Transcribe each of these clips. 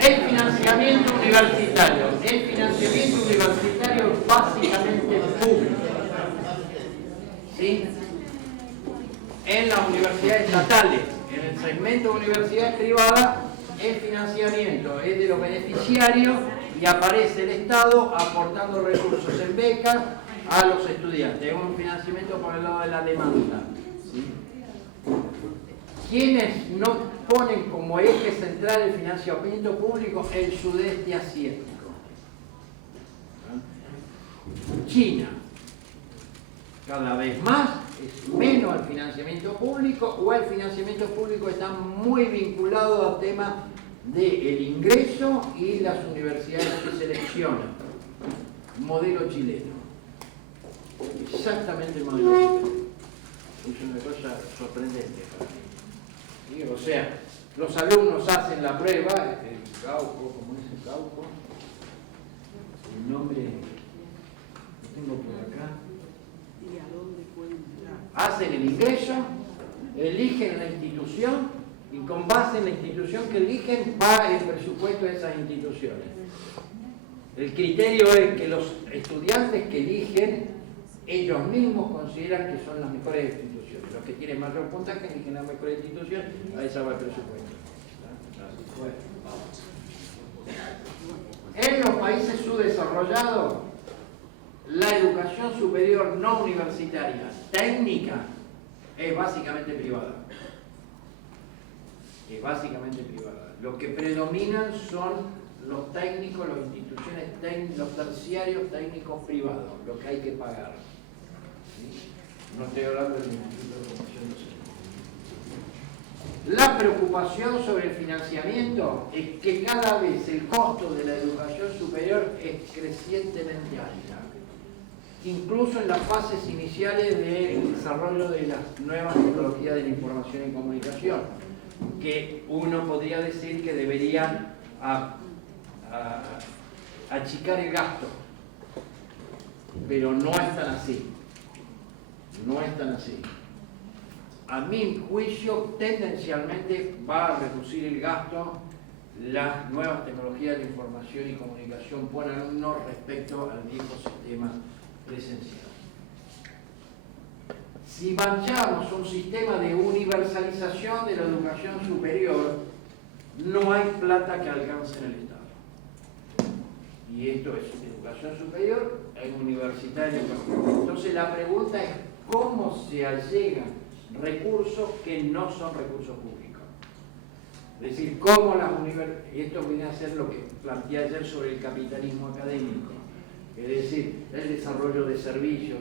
El financiamiento universitario. El financiamiento universitario es básicamente público. ¿Sí? En las universidades estatales, en el segmento de universidades privadas, el financiamiento es de los beneficiarios y aparece el Estado aportando recursos en becas a los estudiantes. Es un financiamiento por el lado de la demanda. ¿Sí? ¿Quiénes no ponen como eje central el financiamiento público? El sudeste asiático. China, cada vez más, es menos al financiamiento público, o el financiamiento público está muy vinculado al tema del ingreso y las universidades que seleccionan. Modelo chileno. Exactamente el modelo chileno. Es una cosa sorprendente para mí. ¿Sí? O sea, los alumnos hacen la prueba, el Cauco, ¿cómo es el Cauco? El nombre lo tengo por acá. Hacen el ingreso, eligen la institución y con base en la institución que eligen va el presupuesto de esas instituciones. El criterio es que los estudiantes que eligen, ellos mismos consideran que son las mejores instituciones. Los que tienen mayor puntaje eligen la mejor institución, a esa va el presupuesto. En los países subdesarrollados, la educación superior no universitaria técnica es básicamente privada. Es básicamente privada. Lo que predominan son los técnicos, las instituciones, los terciarios técnicos privados, lo que hay que pagar. ¿Sí? No estoy hablando del Instituto de Formación Docente. La preocupación sobre el financiamiento es que cada vez el costo de la educación superior es crecientemente alta. Incluso en las fases iniciales del desarrollo de las nuevas tecnologías de la información y comunicación, que uno podría decir que deberían achicar el gasto, pero no es tan así. No es tan así. A mi juicio, tendencialmente va a reducir el gasto las nuevas tecnologías de la información y comunicación por alumno respecto al viejo sistema presencial. Si marchamos un sistema de universalización de la educación superior, no hay plata que alcance en el Estado. Y esto es educación superior e universitaria. Entonces la pregunta es cómo se allegan recursos que no son recursos públicos. Es decir, cómo las universidades, esto viene a ser lo que planteé ayer sobre el capitalismo académico. Es decir, el desarrollo de servicios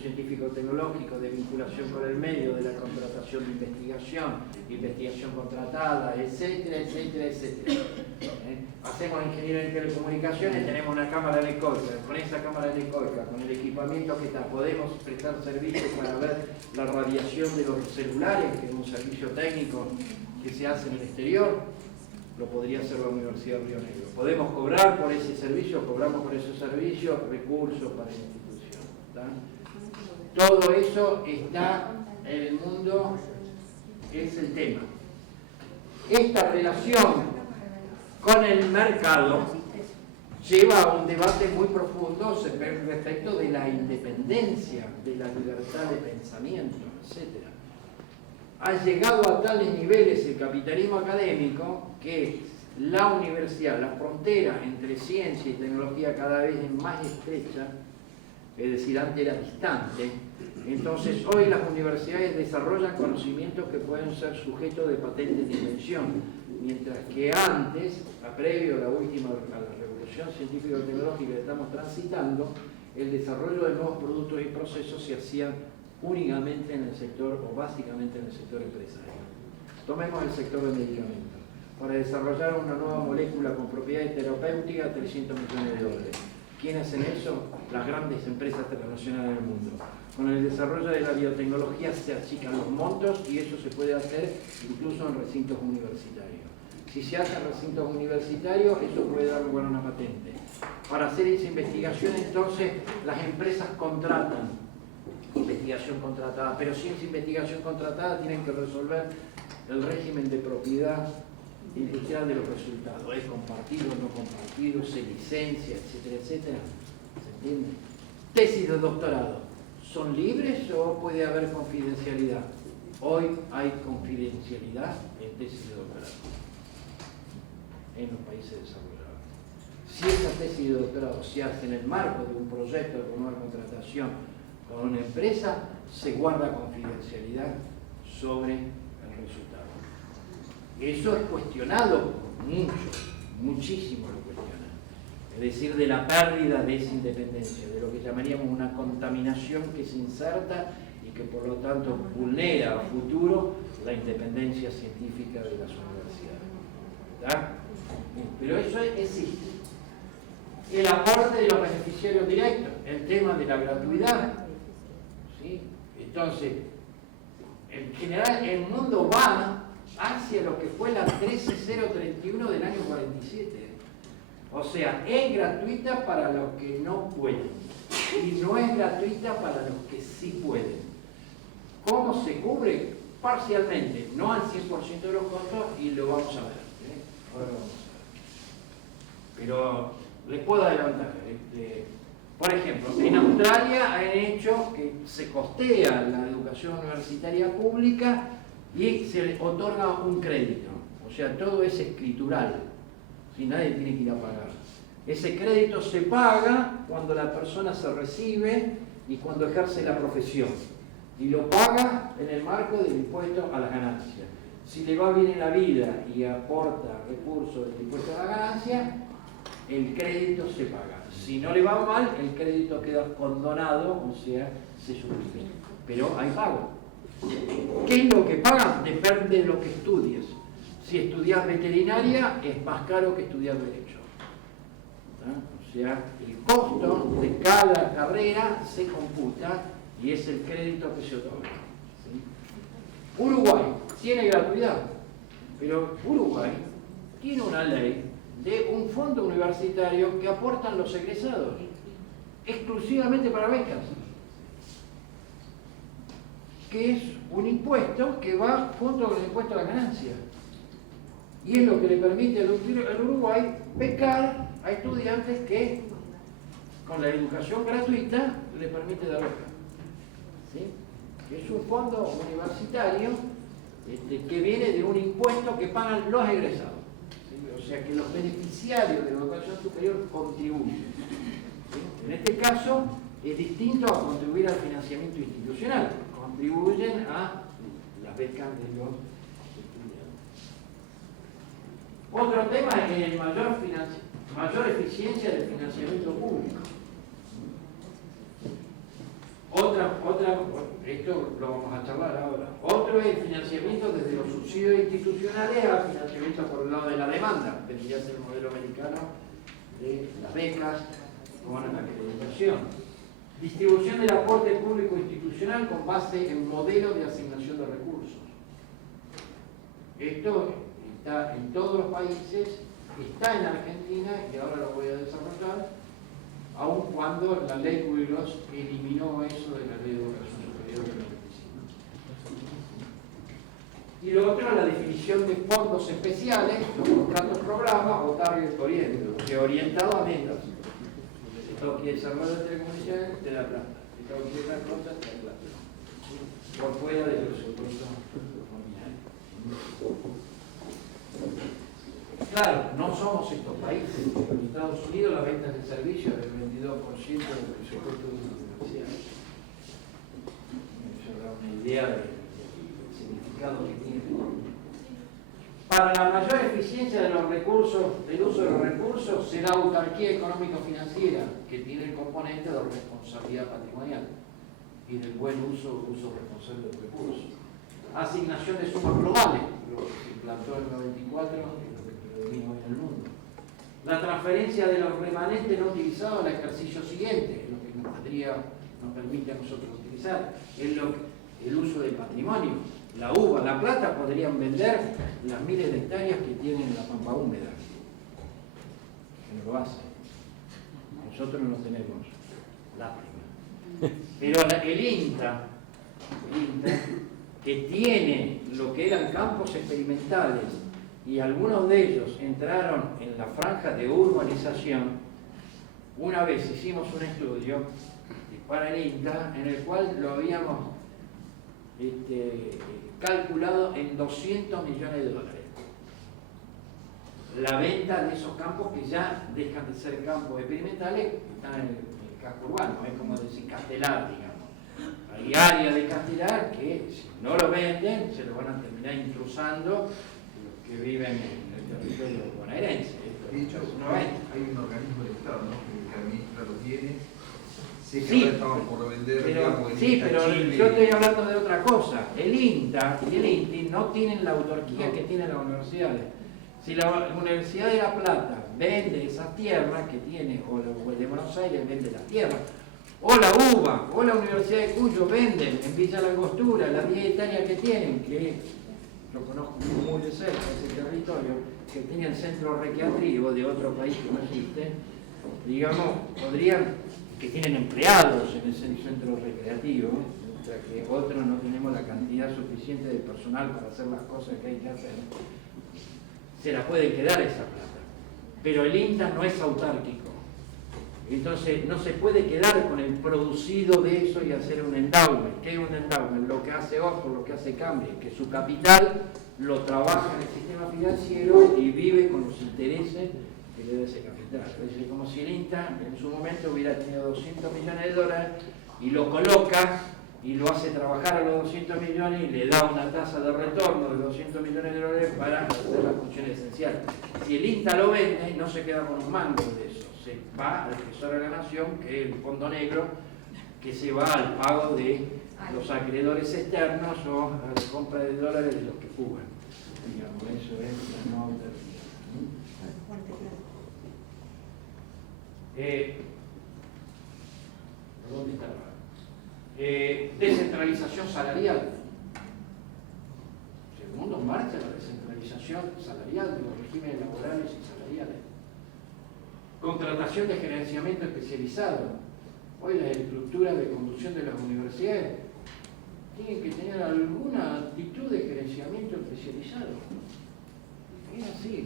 científico-tecnológicos, de vinculación con el medio, de la contratación de investigación contratada, etcétera, etcétera, etcétera. Hacemos ingeniería en telecomunicaciones, tenemos una cámara anecoica, con esa cámara anecoica, con el equipamiento que está, podemos prestar servicios para ver la radiación de los celulares, que es un servicio técnico que se hace en el exterior. Lo podría hacer la Universidad de Río Negro. Podemos cobrar por ese servicio, cobramos por ese servicio recursos para la institución. ¿Tá? Todo eso está en el mundo, es el tema. Esta relación con el mercado lleva a un debate muy profundo respecto de la independencia, de la libertad de pensamiento, etc. Ha llegado a tales niveles el capitalismo académico que la universidad, la frontera entre ciencia y tecnología cada vez es más estrecha, es decir, antes era distante. Entonces hoy las universidades desarrollan conocimientos que pueden ser sujetos de patentes de invención, mientras que antes, previo a la revolución científico-tecnológica que estamos transitando, el desarrollo de nuevos productos y procesos se hacía únicamente en el sector, o básicamente en el sector empresarial. Tomemos el sector de medicamentos. Para desarrollar una nueva molécula con propiedades terapéuticas, 300 millones de dólares. ¿Quiénes hacen eso? Las grandes empresas transnacionales del mundo. Con el desarrollo de la biotecnología se achican los montos y eso se puede hacer incluso en recintos universitarios. Si se hace en recintos universitarios, eso puede dar lugar a una patente. Para hacer esa investigación, entonces, las empresas contratan investigación contratada, pero si es investigación contratada tienen que resolver el régimen de propiedad industrial de los resultados. ¿Es compartido o no compartido? ¿Se licencia? Etcétera, etcétera. ¿Se entiende? Tesis de doctorado. ¿Son libres o puede haber confidencialidad? Hoy hay confidencialidad en tesis de doctorado en los países desarrollados. Si esa tesis de doctorado se hace en el marco de un proyecto de una contratación con una empresa, se guarda confidencialidad sobre el resultado. Eso es cuestionado por muchos, muchísimo lo cuestionan. Es decir, de la pérdida de esa independencia, de lo que llamaríamos una contaminación que se inserta y que por lo tanto vulnera a futuro la independencia científica de las universidades. ¿Está? Pero eso existe. El aporte de los beneficiarios directos, el tema de la gratuidad. ¿Sí? Entonces, en general el mundo va hacia lo que fue la 13031 del año 47. O sea, es gratuita para los que no pueden y no es gratuita para los que sí pueden. ¿Cómo se cubre? Parcialmente, no al 100% de los costos, y lo vamos a ver. Ahora lo vamos a ver. Pero les puedo adelantar. Por ejemplo, en Australia han hecho que se costea la educación universitaria pública y se le otorga un crédito. O sea, todo es escritural. Si nadie tiene que ir a pagar. Ese crédito se paga cuando la persona se recibe y cuando ejerce la profesión. Y lo paga en el marco del impuesto a las ganancias. Si le va bien en la vida y aporta recursos del impuesto a la ganancia, el crédito se paga. Si no le va mal, el crédito queda condonado, o sea, se suprime. Pero hay pago. ¿Qué es lo que pagan? Depende de lo que estudies. Si estudias veterinaria, es más caro que estudiar derecho. O sea, el costo de cada carrera se computa y es el crédito que se otorga. ¿Sí? Uruguay tiene gratuidad, pero Uruguay tiene una ley de un fondo universitario que aportan los egresados, exclusivamente para becas, que es un impuesto que va junto con el impuesto a la ganancia. Y es lo que le permite al Uruguay becar a estudiantes que con la educación gratuita le permite dar beca. ¿Sí? Es un fondo universitario que viene de un impuesto que pagan los egresados. ¿Sí? O sea que los beneficiarios de la educación superior contribuyen. ¿Sí? En este caso es distinto a contribuir al financiamiento institucional. Contribuyen a las becas de los estudiantes. Otro tema es mayor eficiencia del financiamiento público. Esto lo vamos a charlar ahora. Otro es el financiamiento desde los subsidios institucionales al financiamiento por el lado de la demanda. Vendría a ser el modelo americano de las becas con acreditación. Distribución del aporte público institucional con base en modelo de asignación de recursos. Esto está en todos los países, está en Argentina y ahora lo voy a desarrollar, aun cuando la ley Buelos eliminó eso de la ley de educación superior del 95. Y lo otro es la definición de fondos especiales, los contratos programa o target oriented, que orientado a metas. Si todo quiere desarrollo de telecomunicaciones, te da plata. Si todo quiere otra cosa, te da plata. Por fuera del presupuesto nominal. Claro, no somos estos países. En Estados Unidos las ventas de servicios es del 22% del presupuesto de una universidad. Eso da una idea del significado que tiene. Para la mayor eficiencia de los recursos, del uso de los recursos, se da autarquía económico-financiera, que tiene el componente de responsabilidad patrimonial y del buen uso responsable de los recursos. Asignación de sumas globales, lo que se implantó en el 94 y lo que predomina hoy en el mundo. La transferencia de los remanentes no utilizados al ejercicio siguiente, lo que nos permite a nosotros utilizar, es el uso del patrimonio. La uva, la plata podrían vender las miles de hectáreas que tienen la pampa húmeda, que no lo hacen. Nosotros no tenemos lástima. Pero el INTA, que tiene lo que eran campos experimentales, y algunos de ellos entraron en la franja de urbanización, una vez hicimos un estudio para el INTA en el cual lo habíamos calculado en 200 millones de dólares. La venta de esos campos que ya dejan de ser campos experimentales, están en el casco urbano, es como decir castelar, digamos. Hay áreas de castelar que si no lo venden, se lo van a terminar intrusando los que viven en el territorio bonaerense. De hecho, no hay un organismo del Estado, ¿no?, que administra, lo tiene. Sé que sí, ahora estaban por vender, pero, digamos, el sí, INTA pero Chile. yo estoy hablando de otra cosa. El INTA y el INTI no tienen la autarquía que tienen las universidades. Si la Universidad de La Plata vende esas tierras que tiene, o el de Buenos Aires vende las tierras, o la UBA, o la Universidad de Cuyo venden en Villa La Angostura las 10 hectáreas que tienen, que yo conozco muy de cerca ese territorio, que tienen centro recreativo de otro país que no existe, digamos, podrían, que tienen empleados en ese centro recreativo, o sea que otros no tenemos la cantidad suficiente de personal para hacer las cosas que hay que hacer, se la puede quedar esa plata. Pero el INTA no es autárquico. Entonces no se puede quedar con el producido de eso y hacer un endowment. ¿Qué es un endowment? Lo que hace Oxford, lo que hace Cambridge, que su capital lo trabaja en el sistema financiero y vive con los intereses que le da ese capital. Es decir, como si el INTA en su momento hubiera tenido 200 millones de dólares y lo coloca y lo hace trabajar a los 200 millones y le da una tasa de retorno de 200 millones de dólares para hacer las funciones esenciales. Si el INTA lo vende, no se queda con un mango de eso, se va al Tesoro de la Nación, que es el fondo negro, que se va al pago de los acreedores externos o a la compra de dólares de los que fugan. Digamos, eso es la no autarquía. ¿Dónde está? Descentralización salarial. Segundo, marcha la descentralización salarial de los regímenes laborales y salariales. Contratación de gerenciamiento especializado. Hoy las estructuras de conducción de las universidades tienen que tener alguna actitud de gerenciamiento especializado. Es así.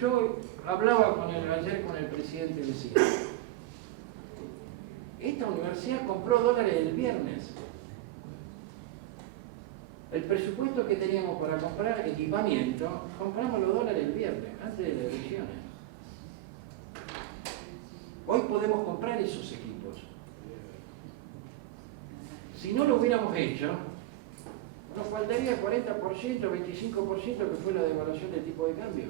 Yo hablaba ayer con el presidente del CIE. Esta universidad compró dólares el viernes. El presupuesto que teníamos para comprar equipamiento, compramos los dólares el viernes, antes de las elecciones. Hoy podemos comprar esos equipos. Si no lo hubiéramos hecho, nos faltaría 40%, 25% que fue la devaluación del tipo de cambio.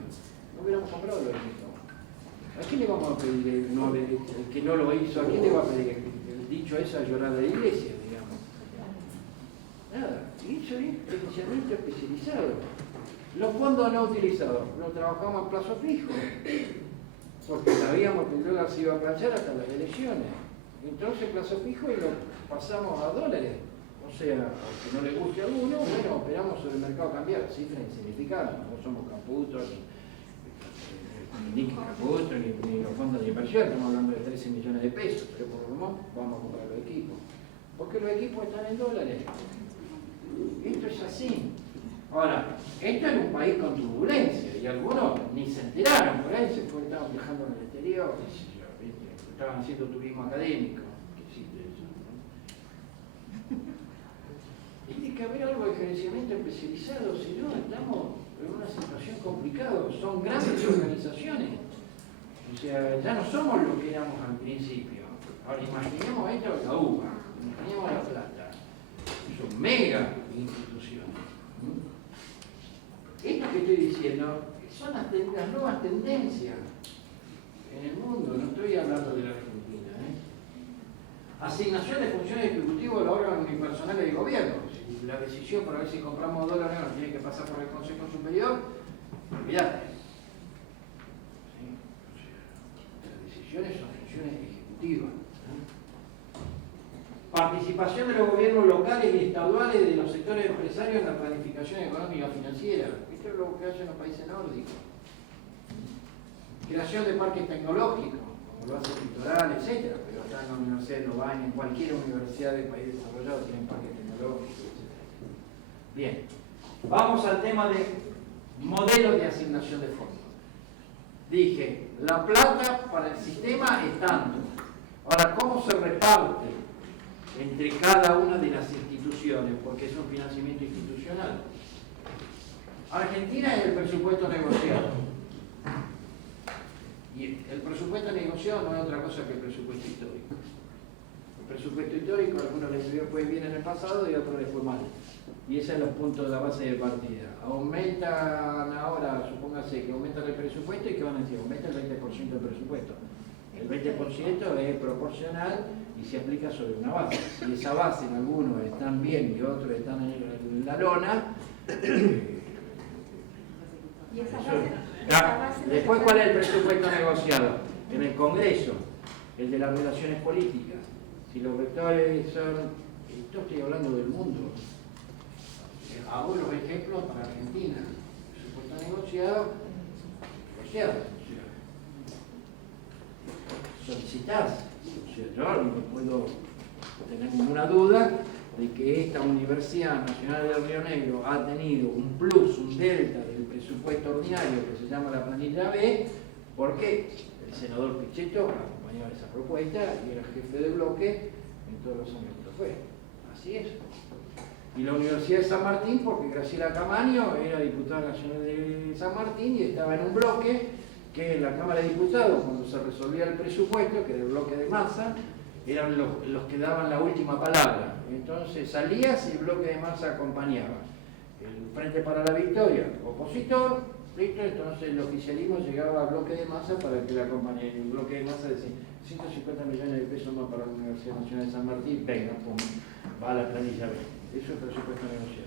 No hubiéramos comprado los equipos. ¿A quién le vamos a pedir el que no lo hizo? ¿A quién le va a pedir el dicho esa llorada de iglesia, digamos? Nada, hizo financiamiento especializado. Los fondos no utilizados, los trabajamos a plazo fijo, porque sabíamos que el dólar se iba a planchar hasta las elecciones. Entonces plazo fijo y lo pasamos a dólares. O sea, aunque no le guste a alguno, bueno, operamos sobre el mercado cambiario, cifras insignificantes, no somos Caputo, ni Caputo, ni los fondos de inversión, estamos hablando de 13 millones de pesos, pero por lo menos vamos a comprar los equipos. Porque los equipos están en dólares. Esto es así. Ahora, esto es un país con turbulencia, y algunos ni se enteraron, por ahí estaban viajando en el exterior, estaban haciendo turismo académico, que existe eso, ¿no? Tiene que haber algo de gerenciamiento especializado, si no estamos en una situación complicada, son grandes organizaciones, o sea, ya no somos lo que éramos al principio. Ahora imaginemos esto de la UBA, imaginemos La Plata, son mega instituciones. Esto que estoy diciendo son las nuevas tendencias en el mundo, no estoy hablando de la Argentina. Asignación de funciones ejecutivas de los órganos unipersonales de gobierno. Si la decisión para ver si compramos dólares no tiene que pasar por el Consejo Superior, olvídate. ¿Sí? Las decisiones son funciones ejecutivas. Participación de los gobiernos locales y estaduales de los sectores empresarios en la planificación económica financiera. Esto es lo que hacen los países nórdicos. Creación de parques tecnológicos, como por base litoral, etcétera, pero acá en la Universidad de Lovaina, en cualquier universidad del país desarrollado tienen parque tecnológico, etcétera. Bien, vamos al tema de modelo de asignación de fondos. Dije, la plata para el sistema es tanto. Ahora, ¿cómo se reparte entre cada una de las instituciones? Porque es un financiamiento institucional. Argentina es el presupuesto negociado. Y el presupuesto negociado no es otra cosa que el presupuesto histórico. El presupuesto histórico, algunos les fue bien en el pasado y otros les fue mal. Y ese es el punto de la base de partida. Aumentan ahora, supóngase que aumentan el presupuesto y ¿qué van a decir? Aumenta el 20% del presupuesto. El 20% es proporcional y se aplica sobre una base. Si esa base en algunos están bien y otros están en la lona, ¿Y esa base? después, ¿cuál es el presupuesto negociado? En el Congreso, el de las relaciones políticas. Si los vectores son... Esto estoy hablando del mundo. Hago los ejemplos para Argentina. Presupuesto negociado. Solicitás. O sea, yo no puedo tener ninguna duda de que esta Universidad Nacional de Río Negro ha tenido un plus, un delta del presupuesto ordinario que se llama la planilla B, porque el senador Pichetto acompañaba esa propuesta y era jefe de bloque en todos los años que fue. Así es. Y la Universidad de San Martín, porque Graciela Camaño era diputada nacional de San Martín y estaba en un bloque que en la Cámara de Diputados, cuando se resolvía el presupuesto, que era el bloque de Massa, eran los que daban la última palabra. Entonces salías y el bloque de Massa acompañaba. El Frente para la Victoria, opositor, listo, entonces el oficialismo llegaba al bloque de Massa para que la acompañe. El bloque de Massa decía 150 millones de pesos más para la Universidad Nacional de San Martín, venga, pum, va a la planilla B. Eso es presupuesto negociado.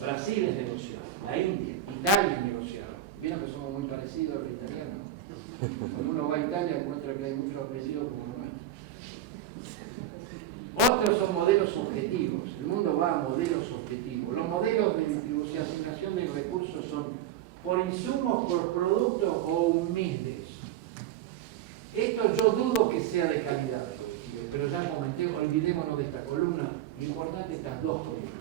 Brasil es negociado, la India, Italia es negociado. Vieron que somos muy parecidos a los italianos. Cuando uno va a Italia encuentra que hay muchos apellidos como nosotros. Otros son modelos objetivos. El mundo va a modelos objetivos. Los modelos de distribución y asignación de recursos son por insumos, por productos o un mix de eso. Esto yo dudo que sea de calidad, pero ya comenté, olvidémonos de esta columna. Lo importante es estas dos columnas.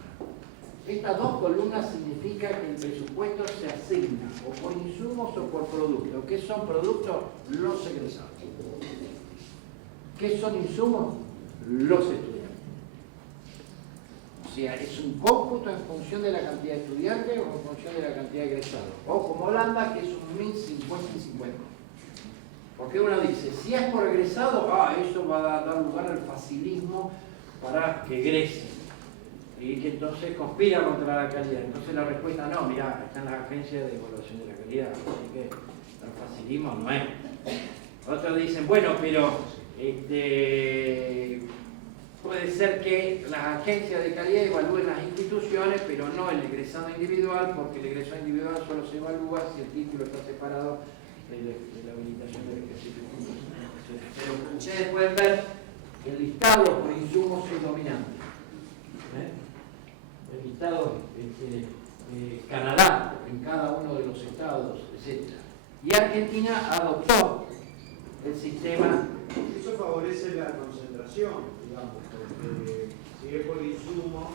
Estas dos columnas significa que el presupuesto se asigna o por insumos o por productos. ¿Qué son productos? Los egresados. ¿Qué son insumos? Los estudiantes. O sea, es un cómputo en función de la cantidad de estudiantes o en función de la cantidad de egresados. O como Holanda, que es un mix 50 y 50. Porque uno dice, si es por egresado, eso va a dar lugar al facilismo para que egresen. Y que entonces conspira contra la calidad. Entonces la respuesta, no, mirá, está en la agencia de evaluación de la calidad, así que el facilismo no es. Otros dicen, bueno, pero puede ser que las agencias de calidad evalúen las instituciones, pero no el egresado individual, porque el egresado individual solo se evalúa si el título está separado de la habilitación del ejercicio. Pero ustedes pueden ver que el listado por insumos es dominante. El listado Canadá, en cada uno de los estados, etc. Y Argentina adoptó el sistema. Eso favorece la concentración, digamos, porque si es por insumo...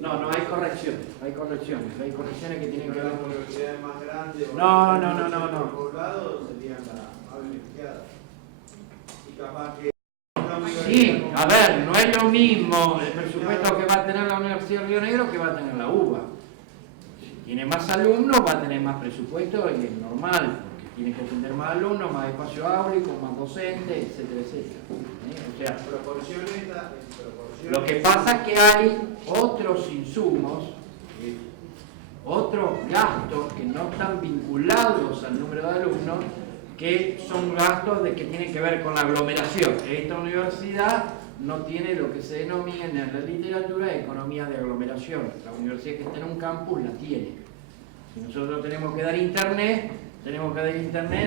No hay correcciones, hay correcciones que tienen que ver con... Las universidades más grandes... No. Poblados serían las más beneficiadas. Y capaz que... Sí, a ver, no es lo mismo el presupuesto que va a tener la Universidad de Río Negro que va a tener la UBA. Si tiene más alumnos, va a tener más presupuesto y es normal, porque tiene que atender más alumnos, más espacio áurico, más docentes, etcétera, etcétera. O sea, lo que pasa es que hay otros insumos, otros gastos que no están vinculados al número de alumnos, que son gastos que tienen que ver con la aglomeración. Esta universidad no tiene lo que se denomina en la literatura economía de aglomeración. La universidad que está en un campus la tiene. Si nosotros tenemos que dar internet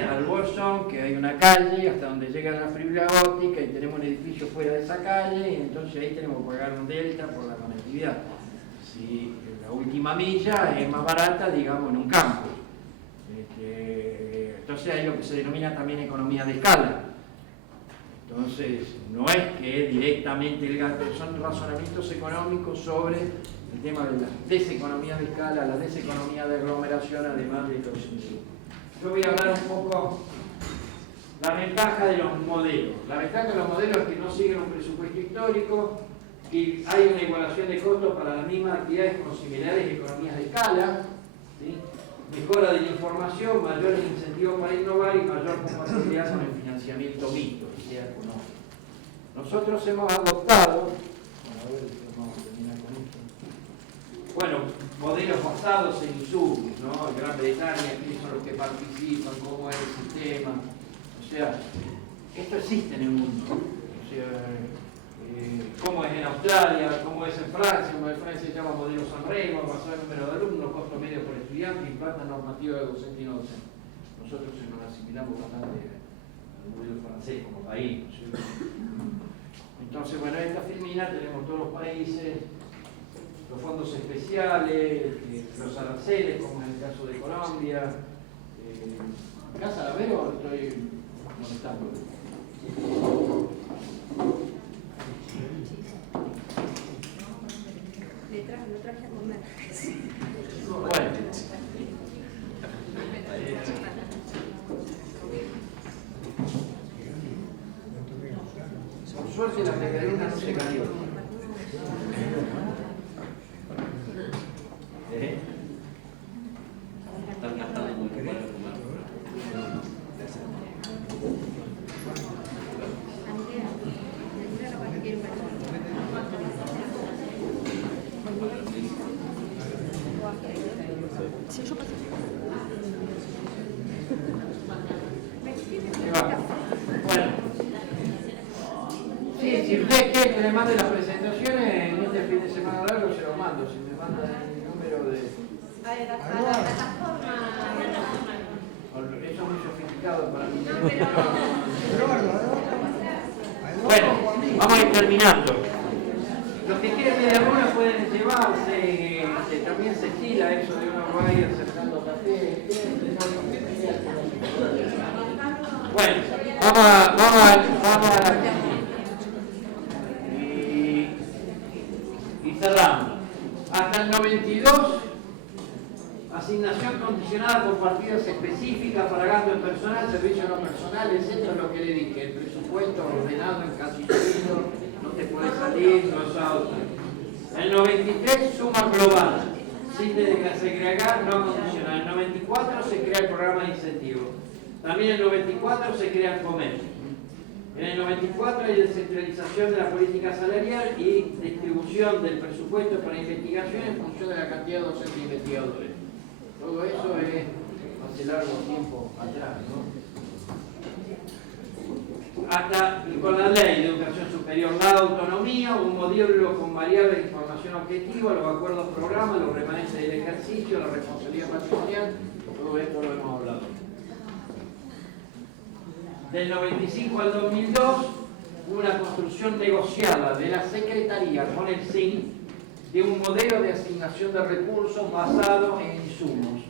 al bolsón, que hay una calle hasta donde llega la fibra óptica y tenemos un edificio fuera de esa calle, y entonces ahí tenemos que pagar un delta por la conectividad. Si la última milla es más barata, digamos, en un campus. Entonces hay lo que se denomina también economía de escala. Entonces, no es que directamente el gasto, son razonamientos económicos sobre el tema de la deseconomía de escala, la deseconomía de aglomeración, además de los insumos. Yo voy a hablar un poco la ventaja de los modelos. La ventaja de los modelos es que no siguen un presupuesto histórico y hay una igualación de costos para las mismas actividades con similares economías de escala, ¿sí? Mejora de la información, mayores incentivos para innovar y mayor compatibilidad con el financiamiento mixto, que sea económico. Nosotros hemos adoptado, a ver, vamos a terminar con esto. Bueno, modelos basados en insumos, ¿no? Gran Bretaña, quiénes son los que participan, cómo es el sistema. O sea, esto existe en el mundo. O sea, cómo es en Australia, cómo es en Francia. En Francia se llama modelo Sanremo, basado en número de alumnos, costo medio por estudiante, impacta normativa de docente y no docente. Nosotros nos asimilamos bastante al modelo francés como país, ¿sí? Entonces, bueno, en esta filmina tenemos todos los países, los fondos especiales, los aranceles, como en el caso de Colombia. ¿Casa la veo o estoy molestando? Lo traje a comer. Bueno. Por suerte la megaluna no se cayó. Están gastando muy poco para comer. Bueno. Sí, si usted quiere que le mande las presentaciones, en este fin de semana largo se los mando. Si me manda el número de... A la plataforma. Eso es muy sofisticado para mí. No, Bueno, vamos a ir terminando. Los que quieren media luna pueden llevarse, también se estila eso de uno va a ir acercando café. Bueno, vamos a la y cerramos. Hasta el 92, asignación condicionada por partidas específicas para gasto en personal, servicio no personal, etc. Lo que le dije, el presupuesto ordenado en casillero, no te puede salir, los autos. El 93, suma global, sin segregar, no condicional. En el 94 se crea el programa de incentivos. También en el 94 se crea el fomento. En el 94 hay descentralización de la política salarial y distribución del presupuesto para investigación en función de la cantidad de docentes e investigadores. Todo eso es hace largo tiempo atrás, ¿no? Hasta con la ley de educación superior, la autonomía, un modelo con variable de información objetiva, los acuerdos programas, los remanentes del ejercicio, la responsabilidad patrimonial, todo esto lo hemos hablado. Del 95 al 2002, una construcción negociada de la Secretaría con el SIN de un modelo de asignación de recursos basado en insumos,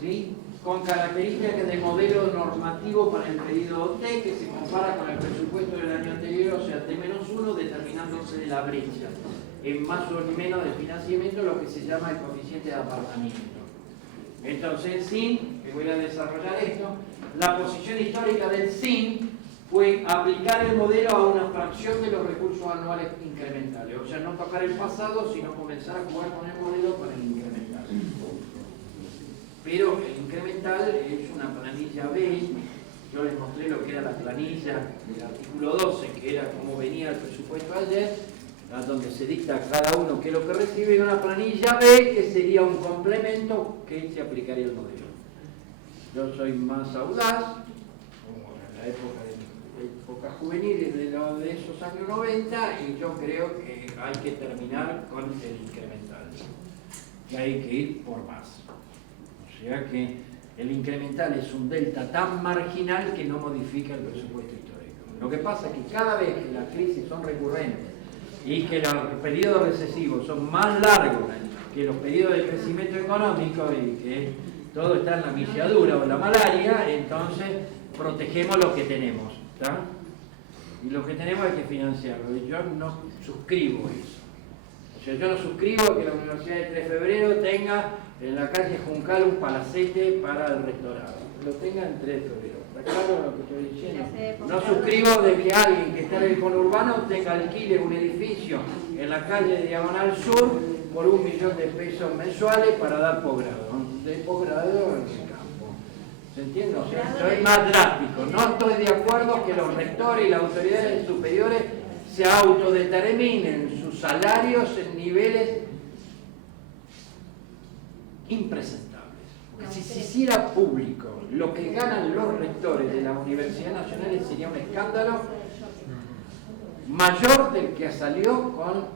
¿sí? Con características de modelo normativo para el periodo T, que se compara con el presupuesto del año anterior, o sea, T-1, determinándose de la brecha, en más o menos de financiamiento, lo que se llama el coeficiente de apartamiento. Entonces, el SIN, que voy a desarrollar esto, la posición histórica del SIN fue aplicar el modelo a una fracción de los recursos anuales incrementales, o sea, no tocar el pasado, sino comenzar a jugar con el modelo para el incremental. Pero el incremental es una planilla B. Yo les mostré lo que era la planilla del artículo 12, que era como venía el presupuesto ayer, donde se dicta cada uno qué es lo que recibe, y una planilla B que sería un complemento que se aplicaría al modelo. Yo soy más audaz, como en la época juvenil de esos años 90, y yo creo que hay que terminar con el incremental, que hay que ir por más. O sea que el incremental es un delta tan marginal que no modifica el presupuesto histórico. Lo que pasa es que cada vez que las crisis son recurrentes y que los periodos recesivos son más largos que los periodos de crecimiento económico y que Todo está en la milladura o en la malaria, entonces protegemos lo que tenemos, ¿está? Y lo que tenemos hay que financiarlo. Y yo no suscribo eso. O sea, yo no suscribo que la Universidad de 3 de Febrero tenga en la calle Juncal un palacete para el rectorado. Lo tenga en 3 de Febrero. ¿Está claro lo que estoy diciendo? No suscribo de que alguien que está en el conurbano tenga alquile un edificio en la calle Diagonal Sur por $1.000.000 mensuales para dar posgrado. De posgrado en el campo. ¿Se entiende? O sea, soy más drástico. No estoy de acuerdo que los rectores y las autoridades superiores se autodeterminen sus salarios en niveles impresentables. Porque si se hiciera público lo que ganan los rectores de las universidades nacionales sería un escándalo mayor del que salió con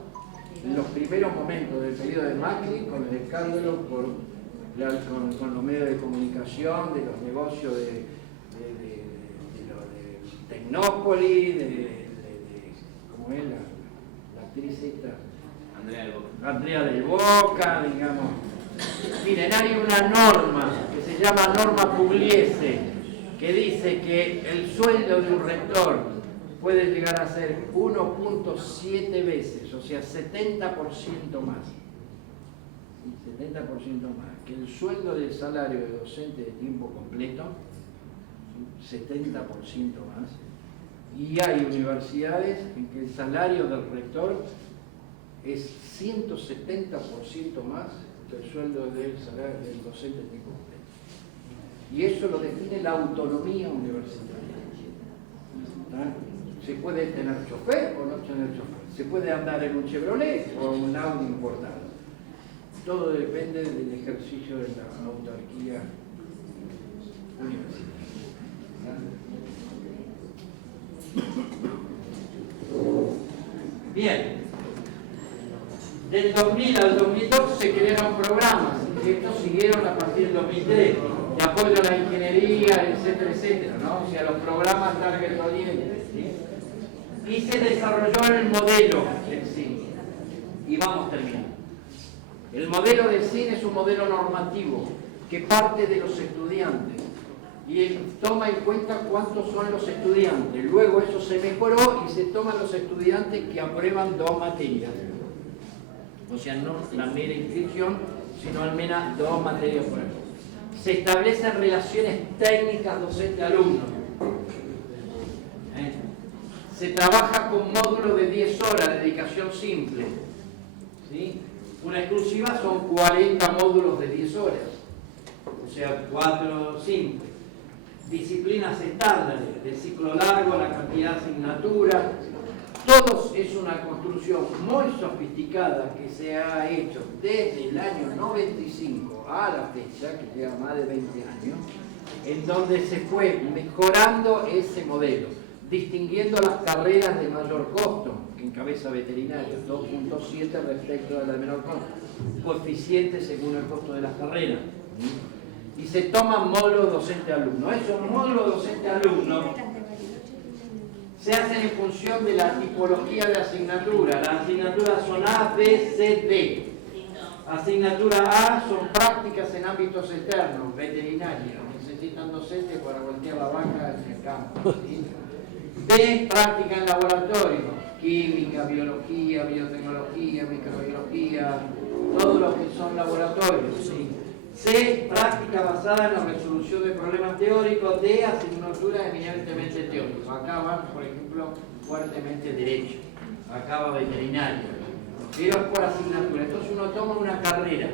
los primeros momentos del periodo de Macri, con el escándalo con los medios de comunicación, de los negocios de Tecnópolis, ¿cómo es la actriz esta? Andrea del Boca, digamos. Miren, hay una norma que se llama norma Pugliese, que dice que el sueldo de un rector puede llegar a ser 1.7 veces, o sea, 70% más. 70% más. Que el sueldo del salario de docente de tiempo completo, 70% más. Y hay universidades en que el salario del rector es 170% más que el sueldo del salario del docente de tiempo completo. Y eso lo define la autonomía universitaria. ¿Está? Se puede tener chofer o no tener chofer. Se puede andar en un Chevrolet o un Audi importado. Todo depende del ejercicio de la autarquía universitaria. Bien. Del 2000 al 2002 se crearon programas y estos siguieron a partir del 2003 de apoyo a la ingeniería, etcétera, etcétera, ¿no? O sea, los programas target oriented, ¿sí? Y se desarrolló el modelo del CIN. Y vamos terminando. El modelo del CIN es un modelo normativo que parte de los estudiantes y él toma en cuenta cuántos son los estudiantes. Luego eso se mejoró y se toman los estudiantes que aprueban 2 materias. O sea, no la mera inscripción, sino al menos 2 materias por año. Se establecen relaciones técnicas docente-alumno. Se trabaja con módulos de 10 horas de dedicación simple. ¿Sí? Una exclusiva son 40 módulos de 10 horas. O sea, 4 simples. Disciplinas estándares, de ciclo largo, la cantidad de asignaturas. Todo es una construcción muy sofisticada que se ha hecho desde el año 95 a la fecha, que lleva más de 20 años, en donde se fue mejorando ese modelo, distinguiendo las carreras de mayor costo, que encabeza veterinario, 2.7 respecto a la de menor costo, coeficiente según el costo de las carreras. Y se toman módulos docente-alumno. Esos módulos docente-alumno se hacen en función de la tipología de asignatura. Las asignaturas son A, B, C, D. Asignatura A son prácticas en ámbitos externos, veterinaria, necesitan docentes para voltear la vaca en el campo. ¿Sí? B, práctica en laboratorio, química, biología, biotecnología, microbiología, todo lo que son laboratorios. ¿Sí? C, práctica basada en la resolución de problemas teóricos. D, asignatura eminentemente teórica. Acá va, por ejemplo, fuertemente derecho. Acá va veterinario. Pero es por asignatura. Entonces uno toma una carrera.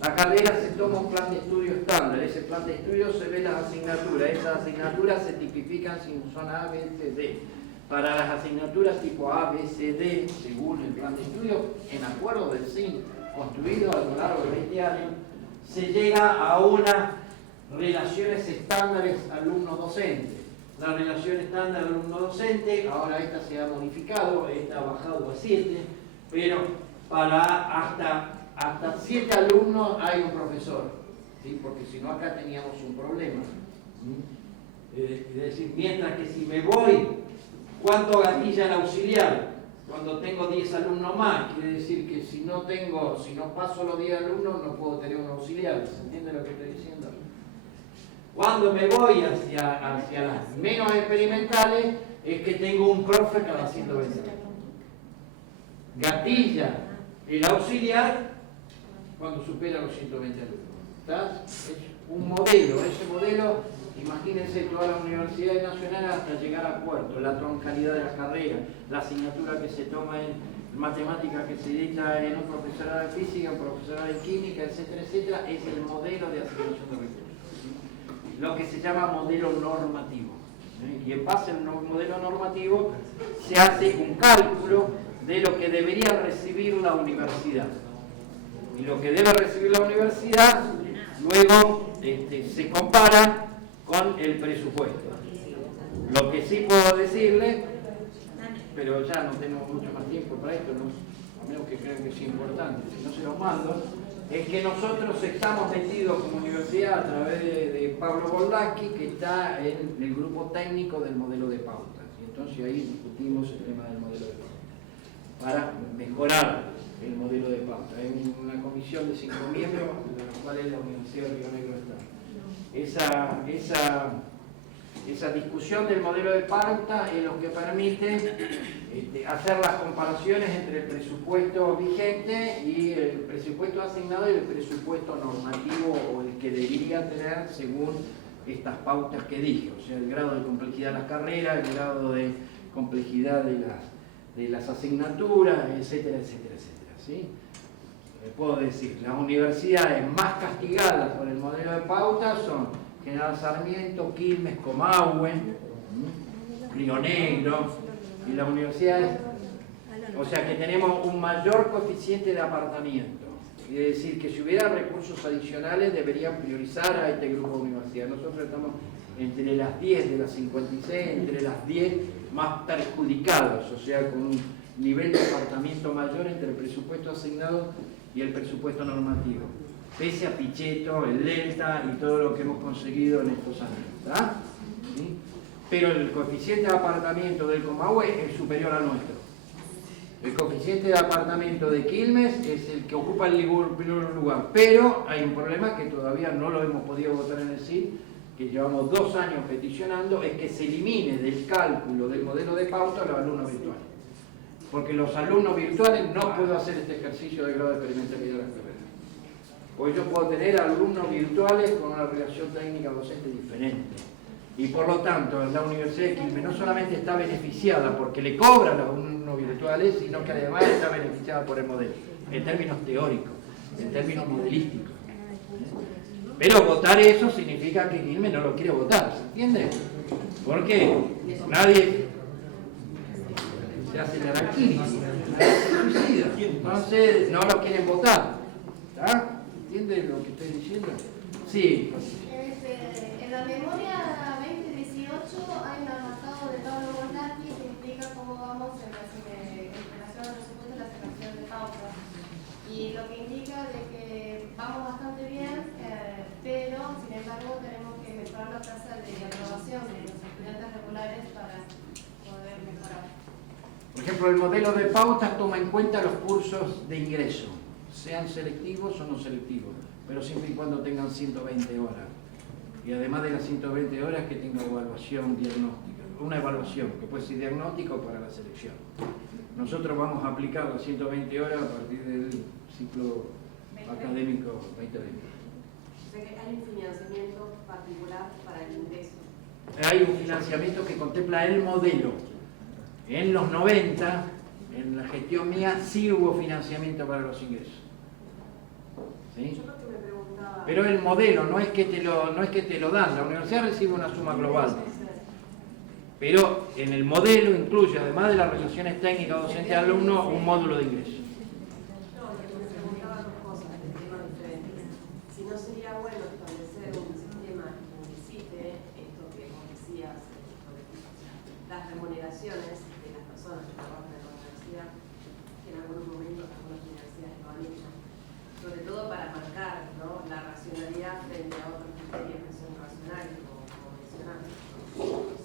La carrera se toma un plan de estudio estándar. Ese plan de estudio se ve las asignaturas. Esas asignaturas se tipifican si son A, B, C, D. Para las asignaturas tipo A, B, C, D, según el plan de estudio, en acuerdo del CIN, construido a lo largo de 20 años, se llega a unas relaciones estándares alumno-docente. La relación estándar alumno-docente, ahora esta se ha modificado, esta ha bajado a 7, pero para hasta 7 alumnos hay un profesor, ¿sí? Porque si no acá teníamos un problema. Es decir, mientras que si me voy, ¿cuánto gatilla el auxiliar? Cuando tengo 10 alumnos más, quiere decir que si no paso los 10 alumnos no puedo tener un auxiliar. ¿Se entiende lo que estoy diciendo? Cuando me voy hacia las menos experimentales, es que tengo un profe cada 120 alumnos. Gatilla el auxiliar cuando supera los 120 alumnos. ¿Está? Es un modelo, ese modelo, imagínense toda la universidad nacional hasta llegar a cuarto, la troncalidad de la carrera, la asignatura que se toma en matemática que se dicta en un profesorado de física, un profesorado de química, etcétera, etcétera, es el modelo de asignación de recursos. Lo que se llama modelo normativo. Y en base al modelo normativo se hace un cálculo de lo que debería recibir la universidad. Y lo que debe recibir la universidad luego se compara con el presupuesto. Lo que sí puedo decirle, pero ya no tengo mucho más tiempo para esto, ¿no? A menos que crean que es importante, si no se los mando, es que nosotros estamos metidos como universidad a través de Pablo Boldaski, que está en el grupo técnico del modelo de pautas. Y entonces ahí discutimos el tema del modelo de pautas para mejorar el modelo de pautas. Hay una comisión de 5 miembros, de los cuales la Universidad de Río Negro está. Esa discusión del modelo de pauta es lo que permite hacer las comparaciones entre el presupuesto vigente y el presupuesto asignado y el presupuesto normativo o el que debería tener según estas pautas que dije, o sea, el grado de complejidad de las carreras, el grado de complejidad de las asignaturas, etcétera, etcétera, etcétera, ¿sí? Puedo decir, las universidades más castigadas por el modelo de pauta son General Sarmiento, Quilmes, Comahue, Río Negro y las universidades, o sea que tenemos un mayor coeficiente de apartamiento. Es decir, que si hubiera recursos adicionales deberían priorizar a este grupo de universidades. Nosotros estamos entre las 10 de las 56, entre las 10 más perjudicadas, o sea, con un nivel de apartamiento mayor entre el presupuesto asignado y el presupuesto normativo. Pese a Pichetto, el Delta y todo lo que hemos conseguido en estos años. ¿Está? ¿Sí? Pero el coeficiente de apartamento del Comahue es superior al nuestro. El coeficiente de apartamento de Quilmes es el que ocupa el primer lugar. Pero hay un problema que todavía no lo hemos podido votar en el CID, que llevamos 2 años peticionando, es que se elimine del cálculo del modelo de pauta los alumnos virtuales. Porque los alumnos virtuales no puedo hacer este ejercicio de grado de experimentalidad de las carreras. Pues yo puedo tener alumnos virtuales con una relación técnica docente diferente. Y por lo tanto, la Universidad de Quilmes no solamente está beneficiada porque le cobran a los alumnos virtuales, sino que además está beneficiada por el modelo, en términos teóricos, en términos modelísticos. Pero votar eso significa que Quilmes no lo quiere votar, ¿se entiende? Porque nadie se hace el araquiri, nadie se suicida, entonces no lo quieren votar. ¿Está? ¿Entienden lo que estoy diciendo? Sí. En la memoria 2018 hay un apartado de Pablo Boldaski que explica cómo vamos en relación al presupuesto de la asignación de pautas. Y lo que indica de que vamos bastante bien, pero sin embargo tenemos que mejorar la tasa de aprobación de los estudiantes regulares para poder mejorar. Por ejemplo, el modelo de pautas toma en cuenta los cursos de ingreso, sean selectivos o no selectivos, pero siempre y cuando tengan 120 horas. Y además de las 120 horas que tenga evaluación diagnóstica, una evaluación que puede ser diagnóstico para la selección. Nosotros vamos a aplicar las 120 horas a partir del ciclo académico 2020. O sea que hay un financiamiento particular para el ingreso. Hay un financiamiento que contempla el modelo. En los 90, en la gestión mía, sí hubo financiamiento para los ingresos. ¿Sí? Yo lo que me preguntaba... Pero el modelo no es que te lo dan, la universidad recibe una suma global. Pero en el modelo incluye, además de las relaciones técnicas docente-alumno, un módulo de ingreso. No, lo que me preguntaba dos cosas, de temas diferentes. Si no sería bueno establecer un sistema que publicite esto que vos decías, las remuneraciones de las personas que trabajan en la universidad, que en algunos momentos algunas universidades lo han hecho, sobre todo para marcar, ¿no?, la racionalidad frente a otros criterios que son racionales, como mencionaste, ¿no?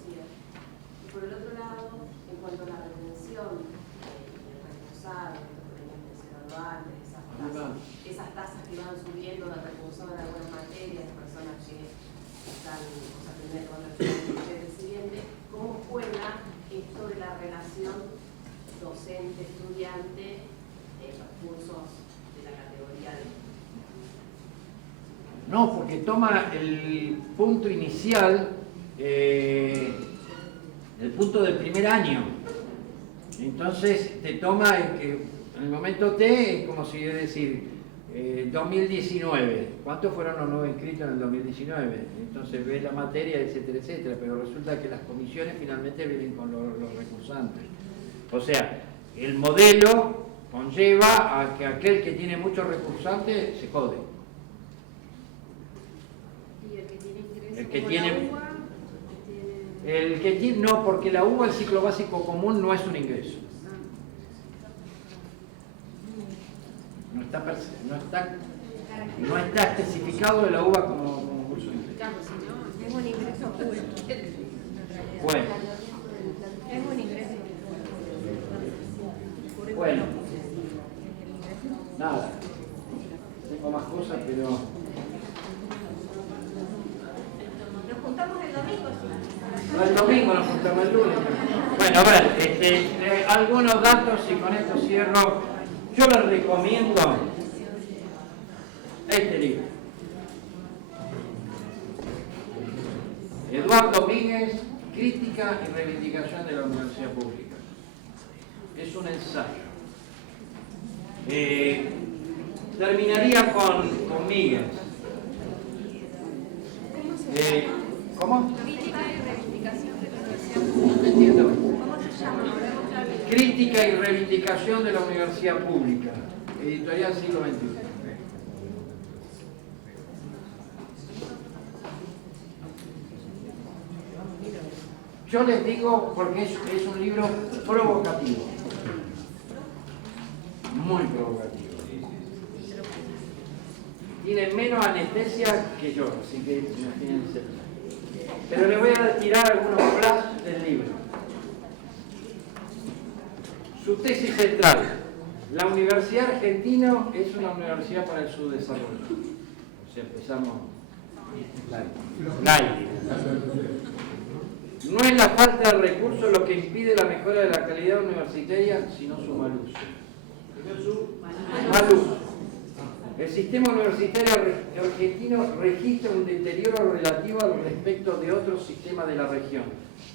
Por el otro lado, en cuanto a la retención y el recursado, esto que docente, estudiante, cursos de la categoría de... No, porque toma el punto inicial, el punto del primer año. Entonces te toma en el momento T, es como si es decir, 2019. ¿Cuántos fueron los nuevos inscritos en el 2019? Entonces ves la materia, etcétera, etcétera. Pero resulta que las comisiones finalmente vienen con los recursantes. O sea, el modelo conlleva a que aquel que tiene muchos recursantes se jode. Y el que tiene ingreso El que como tiene- la UBA, El que tiene, no, porque la UBA, el ciclo básico común, no es un ingreso. No está especificado de la UBA como curso de ingreso. claro, si no, es un ingreso puro. Bueno, Es un ingreso puro. bueno, nada. Tengo más cosas, pero Nos juntamos el domingo, sí. no el domingo, nos juntamos el lunes. Bueno, a ver, algunos datos y con esto cierro. Yo les recomiendo este libro. Eduardo Míguez, Crítica y Reivindicación de la Universidad Pública. Es un ensayo. Terminaría con Míguez. ¿Cómo? Crítica y reivindicación de la universidad. No entiendo. ¿Cómo se llama? Crítica y Reivindicación de la Universidad Pública. Editorial Siglo XXI. Yo les digo porque es un libro provocativo. Muy provocativo. Tiene menos anestesia que yo, así que imagínense. Pero les voy a tirar algunos flash del libro. Su tesis central: la Universidad Argentina es una universidad para el subdesarrollo. O sea, empezamos light. No es la falta de recursos lo que impide la mejora de la calidad universitaria, sino su mal uso. Mal uso. El sistema universitario argentino registra un deterioro relativo al respecto de otros sistemas de la región.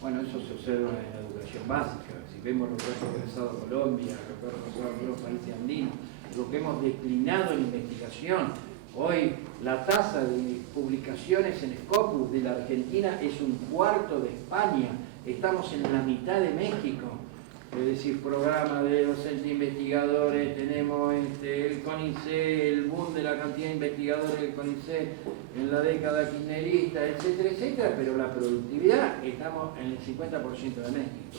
Bueno, eso se observa en la educación básica. Si vemos lo que ha progresado Colombia, lo que ha progresado en los países andinos, lo que hemos declinado en investigación. Hoy la tasa de publicaciones en Scopus de la Argentina es 1/4 de España. Estamos en la mitad de México. Es decir, programa de docentes investigadores, tenemos el CONICET, el boom de la cantidad de investigadores del CONICET en la década kirchnerista, etcétera, etcétera, pero la productividad estamos en el 50% de México.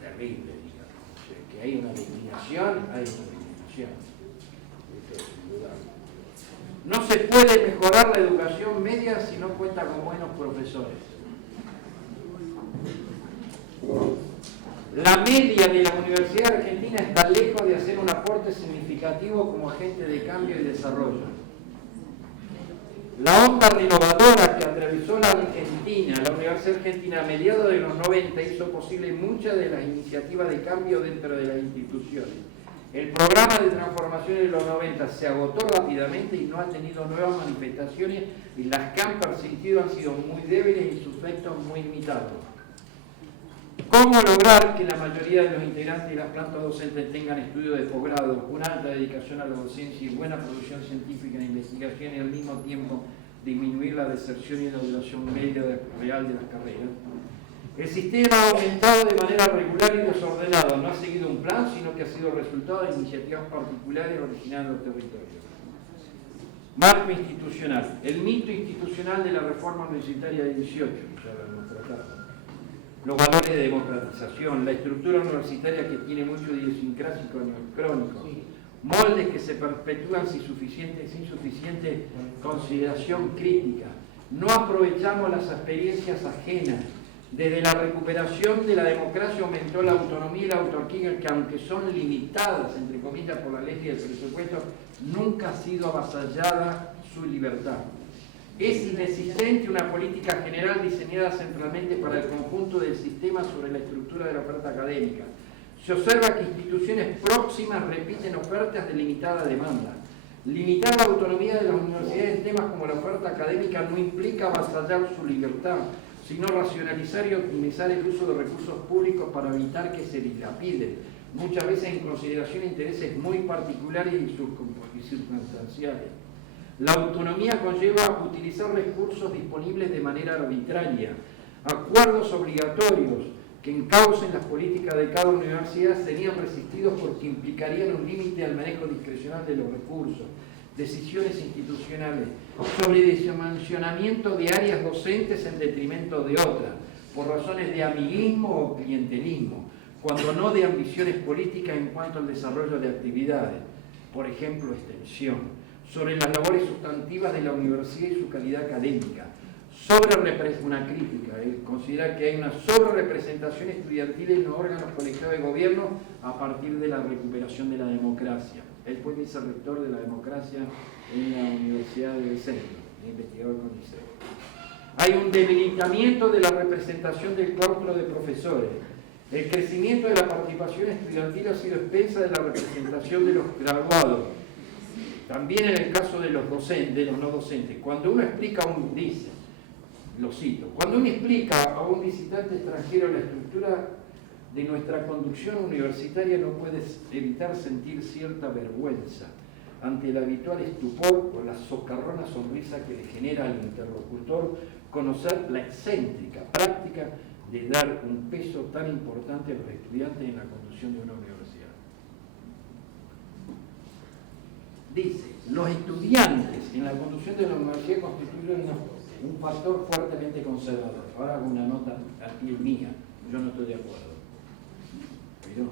Terrible, digamos. O sea, que hay una declinación, hay una declinación. Esto es indudable. No se puede mejorar la educación media si no cuenta con buenos profesores. La media de la Universidad Argentina está lejos de hacer un aporte significativo como agente de cambio y desarrollo. La onda renovadora que atravesó la Argentina, la Universidad Argentina a mediados de los 90 hizo posible muchas de las iniciativas de cambio dentro de las instituciones. El programa de transformación de los 90 se agotó rápidamente y no ha tenido nuevas manifestaciones y las que han persistido han sido muy débiles y sus efectos muy limitados. ¿Cómo lograr que la mayoría de los integrantes de las plantas docentes tengan estudios de posgrado, una alta dedicación a la docencia y buena producción científica en investigación y al mismo tiempo disminuir la deserción y la duración media real de las carreras? El sistema ha aumentado de manera regular y desordenada, no ha seguido un plan, sino que ha sido resultado de iniciativas particulares originadas en los territorios. Marco institucional. El mito institucional de la reforma universitaria de 18, ya lo hemos tratado. Los valores de democratización, la estructura universitaria que tiene mucho idiosincrásico neocrónico, moldes que se perpetúan sin suficiente consideración crítica. No aprovechamos las experiencias ajenas. Desde la recuperación de la democracia aumentó la autonomía y la autarquía, que aunque son limitadas, entre comillas, por la ley y el presupuesto, nunca ha sido avasallada su libertad. Es inexistente una política general diseñada centralmente para el conjunto del sistema sobre la estructura de la oferta académica. Se observa que instituciones próximas repiten ofertas de limitada demanda. Limitar la autonomía de las universidades en temas como la oferta académica no implica avasallar su libertad, sino racionalizar y optimizar el uso de recursos públicos para evitar que se dilapiden, muchas veces en consideración de intereses muy particulares y circunstanciales. La autonomía conlleva utilizar recursos disponibles de manera arbitraria, acuerdos obligatorios que encaucen las políticas de cada universidad serían resistidos porque implicarían un límite al manejo discrecional de los recursos, decisiones institucionales, sobredimensionamiento de áreas docentes en detrimento de otras, por razones de amiguismo o clientelismo, cuando no de ambiciones políticas en cuanto al desarrollo de actividades, por ejemplo, extensión, sobre las labores sustantivas de la universidad y su calidad académica, una crítica, considera que hay una sobrerepresentación estudiantil en los órganos colegiados de gobierno a partir de la recuperación de la democracia. Él fue vicerrector de la democracia en la Universidad del Centro, investigador con Liceo. Hay un debilitamiento de la representación del claustro de profesores. El crecimiento de la participación estudiantil ha sido expensa de la representación de los graduados. También en el caso de los docentes, de los no docentes. Cuando uno explica dice, lo cito, cuando uno explica a un visitante extranjero la estructura de nuestra conducción universitaria no puedes evitar sentir cierta vergüenza ante el habitual estupor o la socarrona sonrisa que le genera al interlocutor conocer la excéntrica práctica de dar un peso tan importante a los estudiantes en la conducción de una universidad. Dice, los estudiantes en la conducción de la universidad constituyen un factor fuertemente conservador. Ahora hago una nota a pie mía, yo no estoy de acuerdo. Pero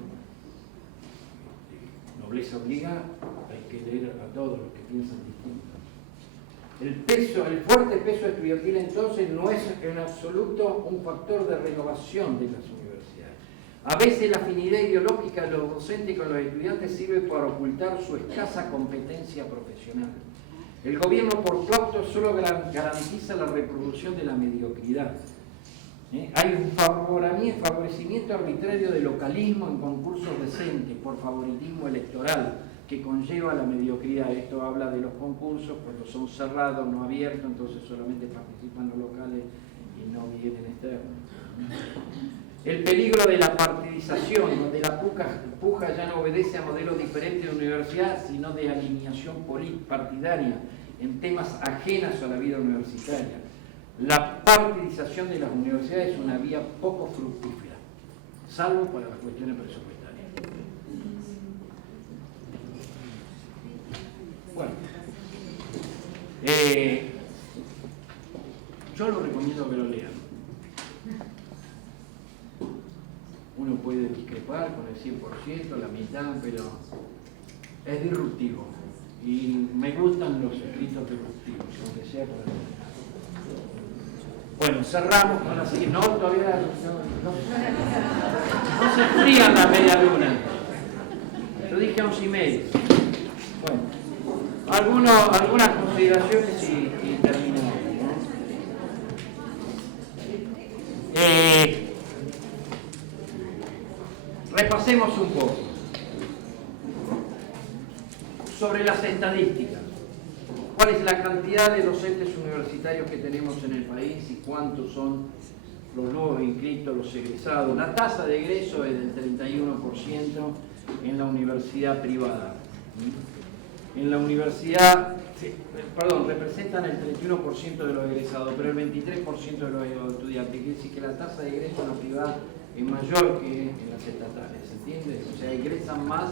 nobleza obliga, hay que leer a todos los que piensan distinto. El fuerte peso estudiantil entonces no es en absoluto un factor de renovación de las universidades. A veces la afinidad ideológica de los docentes con los estudiantes sirve para ocultar su escasa competencia profesional. El gobierno por claustro solo garantiza la reproducción de la mediocridad. Hay un favorecimiento arbitrario de localismo en concursos decentes por favoritismo electoral que conlleva la mediocridad. Esto habla de los concursos cuando son cerrados, no abiertos, entonces solamente participan los locales y no vienen externos. El peligro de la partidización, donde la puja ya no obedece a modelos diferentes de universidad, sino de alineación partidaria en temas ajenos a la vida universitaria. La partidización de las universidades es una vía poco fructífera, salvo para las cuestiones presupuestarias. Bueno, yo lo recomiendo que lo lean. Uno puede discrepar con el 100%, la mitad, pero es disruptivo. Y me gustan los escritos disruptivos, aunque sea para... Bueno, cerramos con la siguiente. No, todavía no se enfrían la media luna. Yo dije 11:30. Bueno, algunas consideraciones y terminamos, ¿no? Repasemos un poco sobre las estadísticas. ¿Cuál es la cantidad de docentes universitarios que tenemos en el país y cuántos son los nuevos inscritos, los egresados? La tasa de egreso es del 31% en la universidad privada. En la universidad, representan el 31% de los egresados, pero el 23% de los estudiantes. Quiere decir que la tasa de egreso en la privada es mayor que en las estatales, ¿se entiende? O sea, egresan más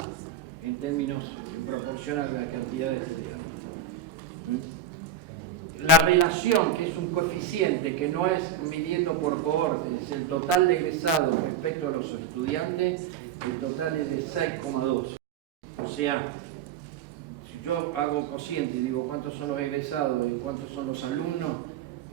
en términos en proporción a la cantidad de estudiantes. La relación, que es un coeficiente que no es midiendo por cohorte, es el total de egresados respecto a los estudiantes, el total es de 6,2. O sea, si yo hago cociente y digo cuántos son los egresados y cuántos son los alumnos,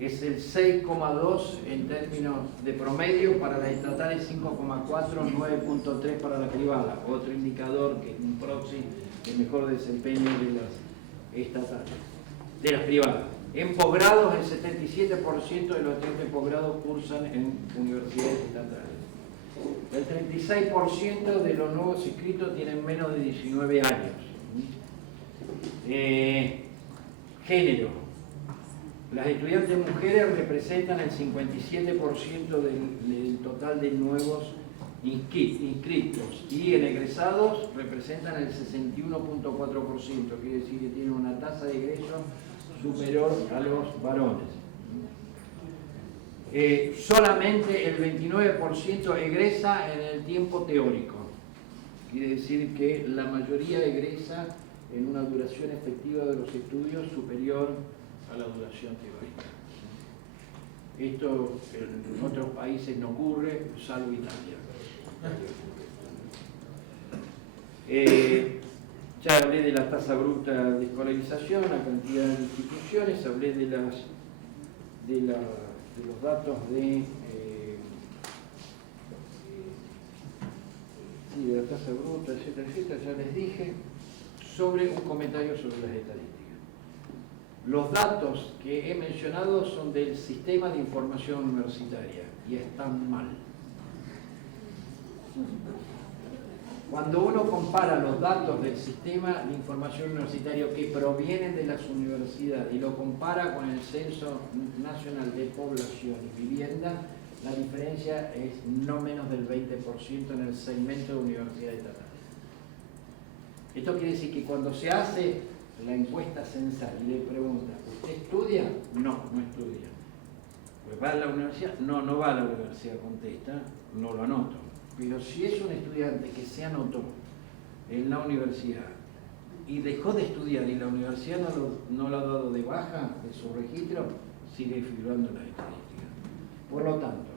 es el 6,2 en términos de promedio, para las estatales 5,4, 9,3 para la privada. Otro indicador que es un proxy de mejor desempeño de las estatales, de las privadas. En posgrados, el 77% de los estudiantes de posgrado cursan en universidades estatales. El 36% de los nuevos inscritos tienen menos de 19 años. Género. Las estudiantes mujeres representan el 57% del total de nuevos inscritos y en egresados representan el 61.4%, quiere decir que tienen una tasa de egreso superior a los varones. Solamente el 29% egresa en el tiempo teórico, quiere decir que la mayoría egresa en una duración efectiva de los estudios superior a la duración teórica. Esto en otros países no ocurre, salvo Italia. Ya hablé de la tasa bruta de escolarización, la cantidad de instituciones, hablé de los datos de la tasa bruta, etcétera, etcétera, ya les dije. Sobre un comentario sobre las estadísticas. Los datos que he mencionado son del sistema de información universitaria y están mal. Cuando uno compara los datos del sistema de información universitario que provienen de las universidades y lo compara con el Censo Nacional de Población y Vivienda, la diferencia es no menos del 20% en el segmento de universidades estatales. Esto quiere decir que cuando se hace la encuesta censal y le pregunta, ¿usted estudia? No, no estudia. Pues ¿va a la universidad? No, no va a la universidad, contesta, no lo anoto. Pero si es un estudiante que se anotó en la universidad y dejó de estudiar y la universidad no lo ha dado de baja de su registro, sigue figurando en las estadísticas. Por lo tanto,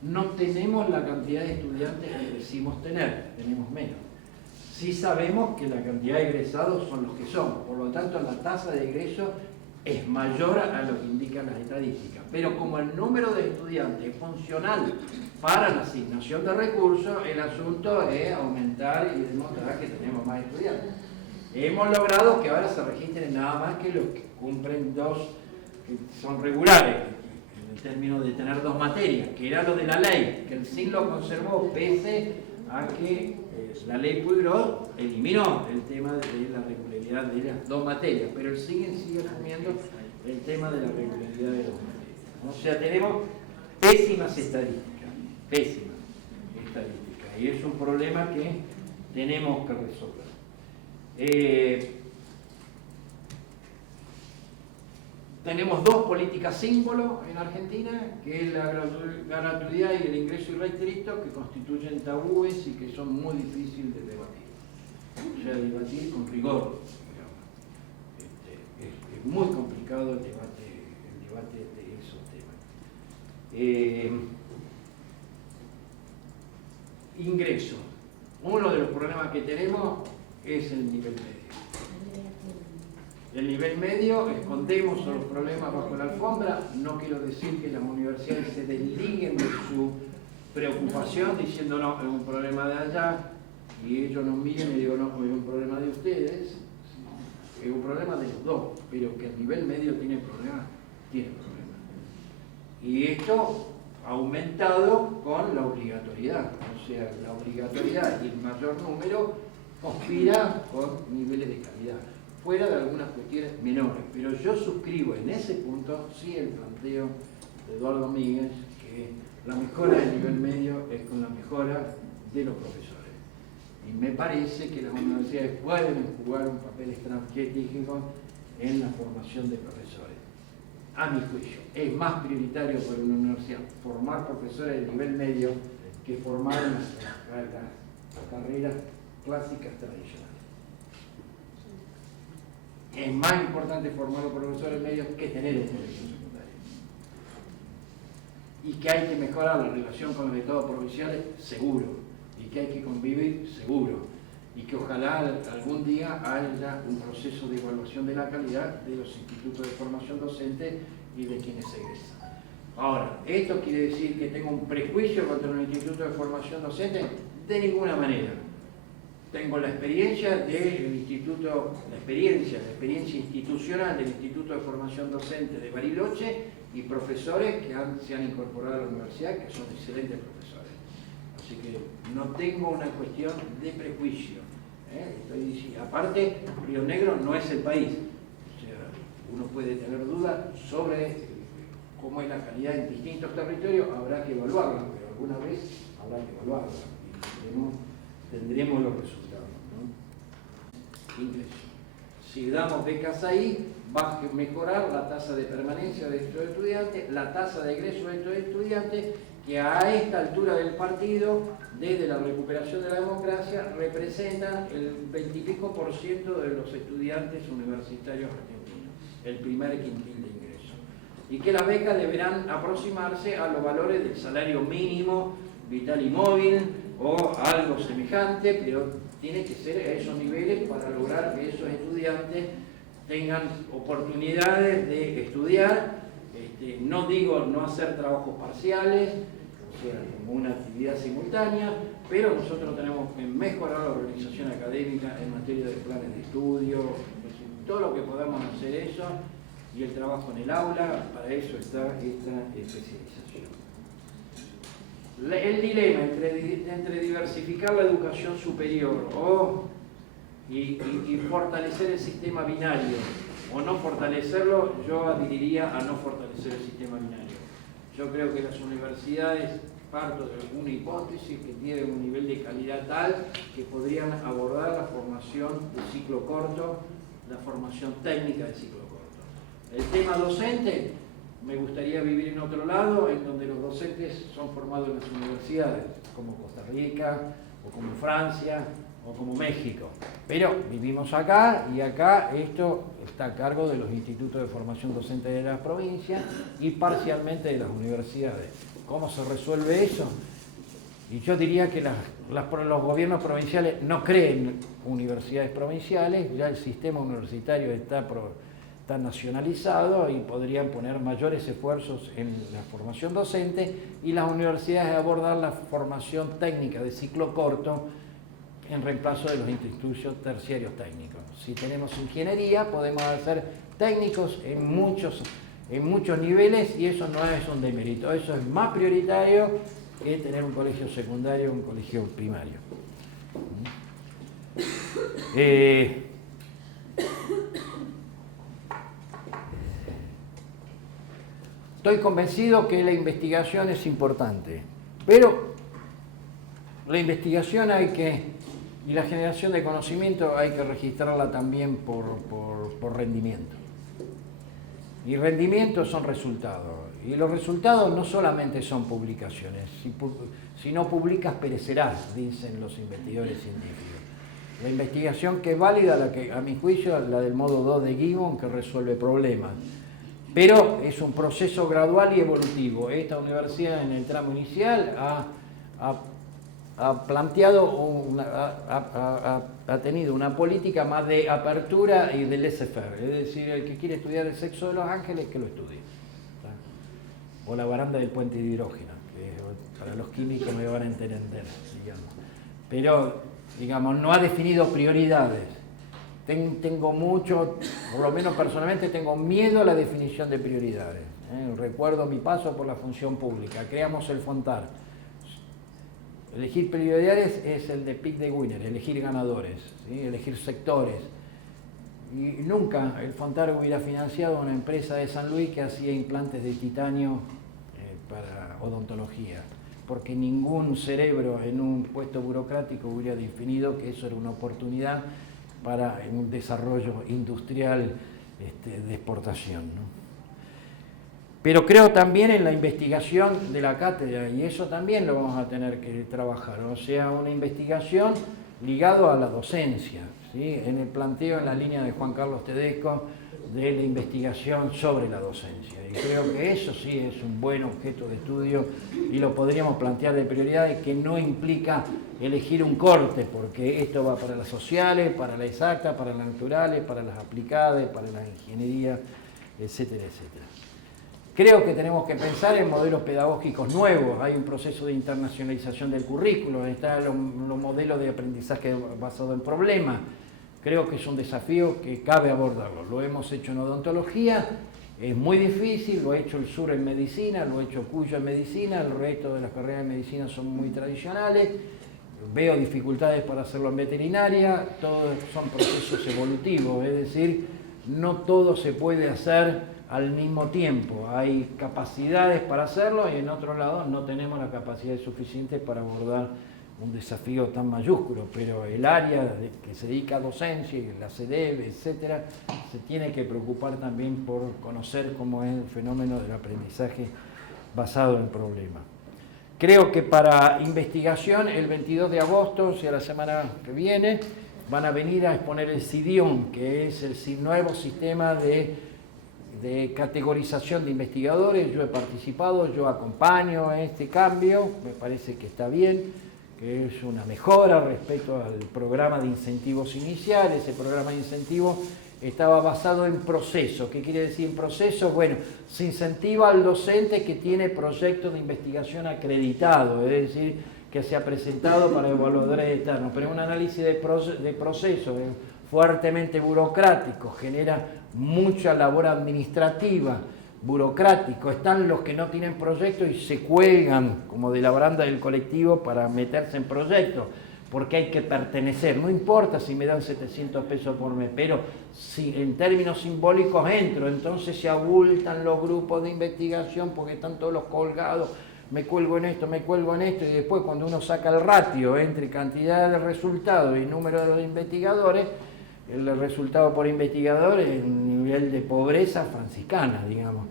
no tenemos la cantidad de estudiantes que decimos tener, tenemos menos. Sí sabemos que la cantidad de egresados son los que son, por lo tanto la tasa de egreso es mayor a lo que indican las estadísticas. Pero como el número de estudiantes es funcional para la asignación de recursos, el asunto es aumentar y demostrar que tenemos más estudiantes. Hemos logrado que ahora se registren nada más que los que cumplen dos, que son regulares, en el término de tener dos materias, que era lo de la ley, que el SIN lo conservó pese a que la ley Puigdró eliminó el tema de la regularidad de las dos materias, pero el SIN sigue asumiendo el tema de la regularidad de las materias. O sea, tenemos pésimas estadísticas, y es un problema que tenemos que resolver. Tenemos dos políticas símbolo en Argentina, que es la gratuidad y el ingreso irrestricto, que constituyen tabúes y que son muy difíciles de debatir. O sea, debatir con rigor, digamos. Es muy complicado el debate de esos temas. Ingreso. Uno de los problemas que tenemos es el nivel medio. El nivel medio, escondemos los problemas bajo la alfombra. No quiero decir que las universidades se desliguen de su preocupación diciendo no, es un problema de allá, y ellos nos miren y digo no, es un problema de ustedes, es un problema de los dos, pero que el nivel medio tiene problemas, tiene problemas. Y esto ha aumentado con la obligatoriedad, o sea, la obligatoriedad y el mayor número conspira con niveles de calidad, fuera de algunas cuestiones menores. Pero yo suscribo en ese punto, sí, el planteo de Eduardo Míguez, que la mejora del nivel medio es con la mejora de los profesores. Y me parece que las universidades pueden jugar un papel estratégico en la formación de profesores. A mi juicio, es más prioritario para una universidad formar profesores de nivel medio que formar en las carreras clásicas tradicionales. Es más importante formar a los profesores medios que tener un profesor secundario. Y que hay que mejorar la relación con los estados provinciales, seguro. Y que hay que convivir, seguro. Y que ojalá algún día haya un proceso de evaluación de la calidad de los institutos de formación docente y de quienes egresan. Ahora, ¿esto quiere decir que tengo un prejuicio contra un instituto de formación docente? De ninguna manera. Tengo la experiencia del instituto, la experiencia institucional del Instituto de Formación Docente de Bariloche y profesores que se han incorporado a la universidad, que son excelentes profesores. O Así que no tengo una cuestión de prejuicio. Estoy diciendo, aparte, Río Negro no es el país. O sea, uno puede tener dudas sobre cómo es la calidad en distintos territorios, habrá que evaluarla, pero alguna vez habrá que evaluarla y tendremos los resultados, ¿no? Ingreso. Si damos becas ahí, va a mejorar la tasa de permanencia de estos estudiantes, la tasa de egreso de estos estudiantes, que a esta altura del partido, desde la recuperación de la democracia, representan el 20 y pico % de los estudiantes universitarios argentinos, el primer quintil de ingreso. Y que las becas deberán aproximarse a los valores del salario mínimo, vital y móvil, o algo semejante, pero tiene que ser a esos niveles para lograr que esos estudiantes tengan oportunidades de estudiar. No digo no hacer trabajos parciales, o sea, como una actividad simultánea, pero nosotros tenemos que mejorar la organización académica en materia de planes de estudio, todo lo que podamos hacer eso, y el trabajo en el aula, para eso está esta especialización. El dilema entre diversificar la educación superior y fortalecer el sistema binario o no fortalecerlo, yo adheriría a no fortalecer el sistema binario. Yo creo que las universidades, parto de una hipótesis, que tienen un nivel de calidad tal que podrían abordar la formación de ciclo corto, la formación técnica de ciclo corto. El tema docente, me gustaría vivir en otro lado, en donde los docentes son formados en las universidades, como Costa Rica, o como Francia, o como México. Pero vivimos acá, y acá esto está a cargo de los institutos de formación docente de las provincias y parcialmente de las universidades. ¿Cómo se resuelve eso? Y yo diría que los gobiernos provinciales no creen universidades provinciales, ya el sistema universitario está nacionalizado y podrían poner mayores esfuerzos en la formación docente, y las universidades abordar la formación técnica de ciclo corto en reemplazo de los institutos terciarios técnicos. Si tenemos ingeniería, podemos hacer técnicos en muchos niveles, y eso no es un demérito, eso es más prioritario que tener un colegio secundario o un colegio primario. Estoy convencido que la investigación es importante, pero la investigación y la generación de conocimiento hay que registrarla también por rendimiento. Y rendimientos son resultados. Y los resultados no solamente son publicaciones. Si no publicas, perecerás, dicen los investigadores científicos. La investigación que es válida, a mi juicio, la del modo 2 de Gibbon, que resuelve problemas. Pero es un proceso gradual y evolutivo. Esta universidad, en el tramo inicial, ha tenido una política más de apertura y de laissez-faire, es decir, el que quiere estudiar el sexo de los ángeles, que lo estudie. O la baranda del puente de hidrógeno, que para los químicos me van a entender, digamos. Pero, digamos, no ha definido prioridades. Tengo mucho, por lo menos personalmente, tengo miedo a la definición de prioridades. Recuerdo mi paso por la función pública. Creamos el FONTAR. Elegir prioridades es el de pick the winner, elegir ganadores, ¿sí? Elegir sectores. Y nunca el FONTAR hubiera financiado una empresa de San Luis que hacía implantes de titanio para odontología, porque ningún cerebro en un puesto burocrático hubiera definido que eso era una oportunidad para un desarrollo industrial de exportación, ¿no? Pero creo también en la investigación de la cátedra, y eso también lo vamos a tener que trabajar, o sea, una investigación ligada a la docencia, ¿sí? En el planteo, en la línea de Juan Carlos Tedesco, de la investigación sobre la docencia. Y creo que eso sí es un buen objeto de estudio y lo podríamos plantear de prioridades, que no implica elegir un corte, porque esto va para las sociales, para las exactas, para las naturales, para las aplicadas, para las ingenierías, etcétera, etcétera. Creo que tenemos que pensar en modelos pedagógicos nuevos. Hay un proceso de internacionalización del currículo, están los modelos de aprendizaje basado en problemas. Creo que es un desafío que cabe abordarlo. Lo hemos hecho en odontología, Es muy difícil, lo ha hecho el sur en medicina, lo ha hecho Cuyo en medicina, el resto de las carreras de medicina son muy tradicionales. Veo dificultades para hacerlo en veterinaria, todos son procesos evolutivos, es decir, no todo se puede hacer al mismo tiempo. Hay capacidades para hacerlo y en otro lado no tenemos la capacidad suficiente para abordar un desafío tan mayúsculo, pero el área que se dedica a docencia, la CEDEV, etcétera, se tiene que preocupar también por conocer cómo es el fenómeno del aprendizaje basado en problemas. Creo que para investigación, el 22 de agosto, o sea, la semana que viene, van a venir a exponer el CIDION, que es el nuevo sistema de categorización de investigadores. Yo he participado, yo acompaño este cambio, me parece que está bien, que es una mejora respecto al programa de incentivos inicial. Ese programa de incentivos estaba basado en proceso. ¿Qué quiere decir en proceso? Bueno, se incentiva al docente que tiene proyectos de investigación acreditados, es decir, que se ha presentado para evaluadores externos, pero un análisis de proceso fuertemente burocrático, genera mucha labor administrativa, burocrático. Están los que no tienen proyectos y se cuelgan como de la baranda del colectivo para meterse en proyectos, porque hay que pertenecer. No importa si me dan 700 pesos por mes, pero si en términos simbólicos entro, entonces se abultan los grupos de investigación porque están todos los colgados. Me cuelgo en esto, y después cuando uno saca el ratio entre cantidad de resultados y número de los investigadores, el resultado por investigador es un nivel de pobreza franciscana, digamos.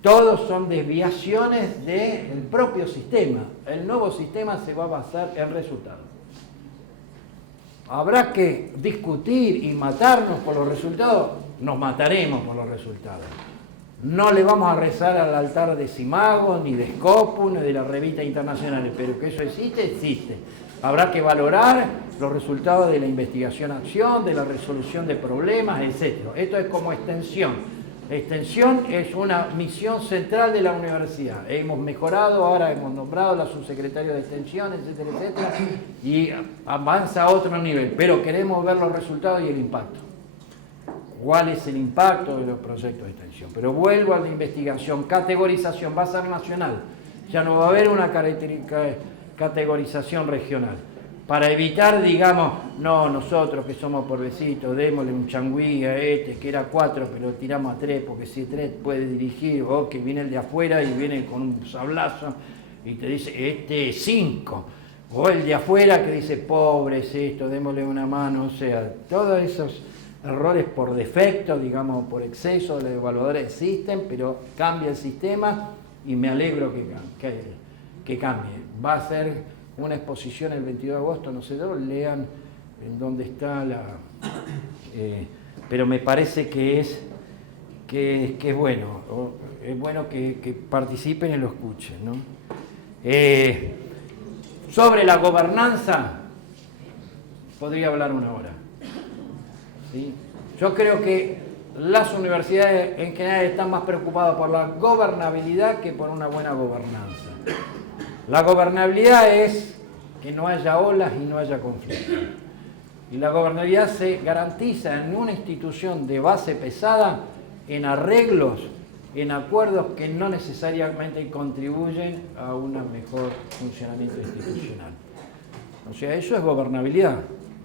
Todos son desviaciones del propio sistema. El nuevo sistema se va a basar en resultados. Habrá que discutir y matarnos por los resultados, nos mataremos por los resultados. No le vamos a rezar al altar de Simago, ni de Scopus, ni de las revistas internacionales, pero que eso existe, existe. Habrá que valorar los resultados de la investigación-acción, de la resolución de problemas, etc. Esto es como extensión. Extensión es una misión central de la universidad. Hemos mejorado, ahora hemos nombrado a la subsecretaria de extensión, etcétera, etcétera, y avanza a otro nivel, pero queremos ver los resultados y el impacto. ¿Cuál es el impacto de los proyectos de extensión? Pero vuelvo a la investigación. Categorización va a ser nacional. Ya no va a haber una categorización regional. Para evitar, digamos, no, nosotros que somos pobrecitos, démosle un changüí a este, que era 4, pero tiramos a 3, porque si 3 puede dirigir, o que viene el de afuera y viene con un sablazo y te dice, este es 5. O el de afuera que dice, pobre es esto, démosle una mano. O sea, todos esos errores por defecto, digamos, por exceso de los evaluadores existen, pero cambia el sistema y me alegro que cambie. Va a ser una exposición el 22 de agosto, no sé, lean en dónde está pero me parece que es bueno, es bueno que participen y lo escuchen, ¿no? Sobre la gobernanza podría hablar una hora. ¿Sí? Yo creo que las universidades en general están más preocupadas por la gobernabilidad que por una buena gobernanza. La gobernabilidad es que no haya olas y no haya conflictos. Y la gobernabilidad se garantiza en una institución de base pesada, en arreglos, en acuerdos que no necesariamente contribuyen a un mejor funcionamiento institucional. O sea, eso es gobernabilidad,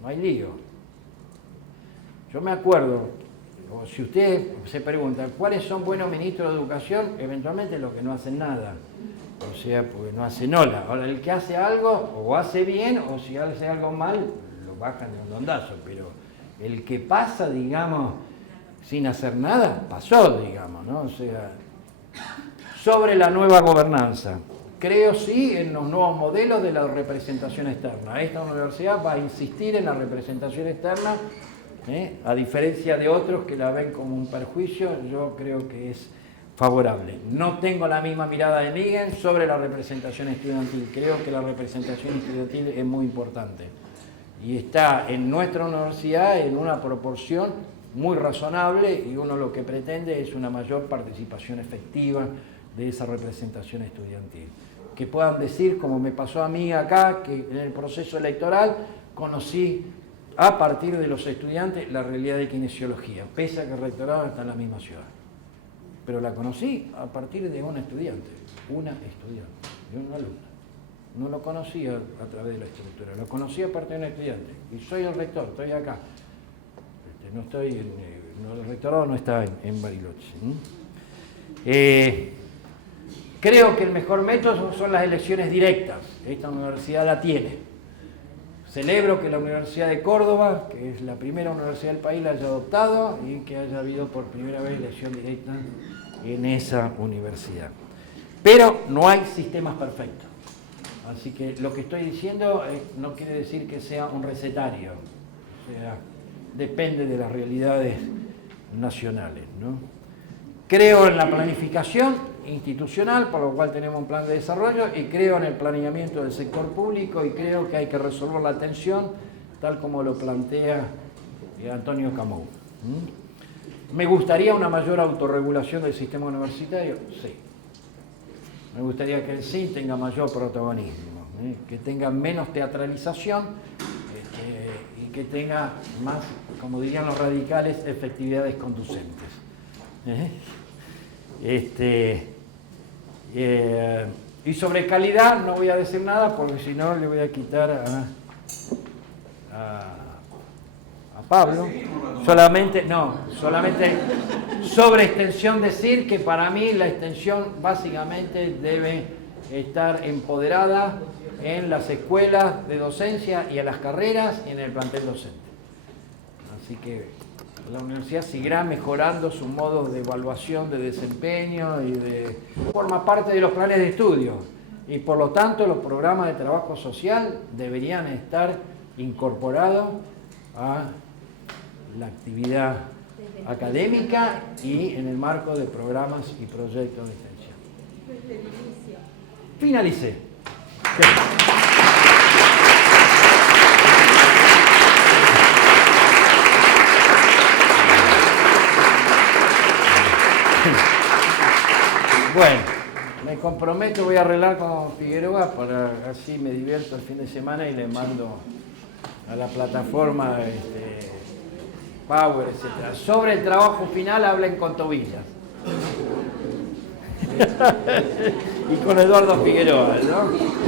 no hay lío. Yo me acuerdo, o si usted se pregunta, ¿cuáles son buenos ministros de educación? Eventualmente los que no hacen nada. O sea, porque no hacen ola. Ahora, el que hace algo, o hace bien, o si hace algo mal, lo bajan de un dondazo. Pero el que pasa, digamos, sin hacer nada, pasó, digamos, ¿no? O sea, sobre la nueva gobernanza. Creo sí en los nuevos modelos de la representación externa. Esta universidad va a insistir en la representación externa, a diferencia de otros que la ven como un perjuicio. Yo creo que es favorable. No tengo la misma mirada de Miguel sobre la representación estudiantil. Creo que la representación estudiantil es muy importante y está en nuestra universidad en una proporción muy razonable, y uno lo que pretende es una mayor participación efectiva de esa representación estudiantil. Que puedan decir, como me pasó a mí acá, que en el proceso electoral conocí a partir de los estudiantes la realidad de kinesiología, pese a que el rectorado está en la misma ciudad. pero la conocí a partir de una estudiante, de una alumna. No lo conocía a través de la estructura, lo conocí a partir de un estudiante. Y soy el rector, estoy acá. No estoy el rectorado no está en Bariloche. Creo que el mejor método son las elecciones directas. Esta universidad la tiene. Celebro que la Universidad de Córdoba, que es la primera universidad del país, la haya adoptado y que haya habido por primera vez elección directa en esa universidad. Pero no hay sistemas perfectos. Así que lo que estoy diciendo no quiere decir que sea un recetario. O sea, depende de las realidades nacionales, ¿no? Creo en la planificación institucional, por lo cual tenemos un plan de desarrollo, y creo en el planeamiento del sector público, y creo que hay que resolver la tensión tal como lo plantea Antonio Camou. ¿Me gustaría una mayor autorregulación del sistema universitario? Sí. Me gustaría que el CIN tenga mayor protagonismo, que tenga menos teatralización y que tenga más, como dirían los radicales, efectividades conducentes. Y sobre calidad no voy a decir nada porque si no le voy a quitar a Pablo. Solamente sobre extensión decir que para mí la extensión básicamente debe estar empoderada en las escuelas de docencia y en las carreras y en el plantel docente. Así que la universidad seguirá mejorando sus modos de evaluación, de desempeño y forma parte de los planes de estudio. Y por lo tanto los programas de trabajo social deberían estar incorporados a la actividad académica y en el marco de programas y proyectos de extensión. Finalicé. Sí. Bueno, me comprometo, voy a arreglar con Figueroa para así me divierto el fin de semana y le mando a la plataforma Power, etc. Sobre el trabajo final hablen con Tobillas. Y con Eduardo Figueroa, ¿no?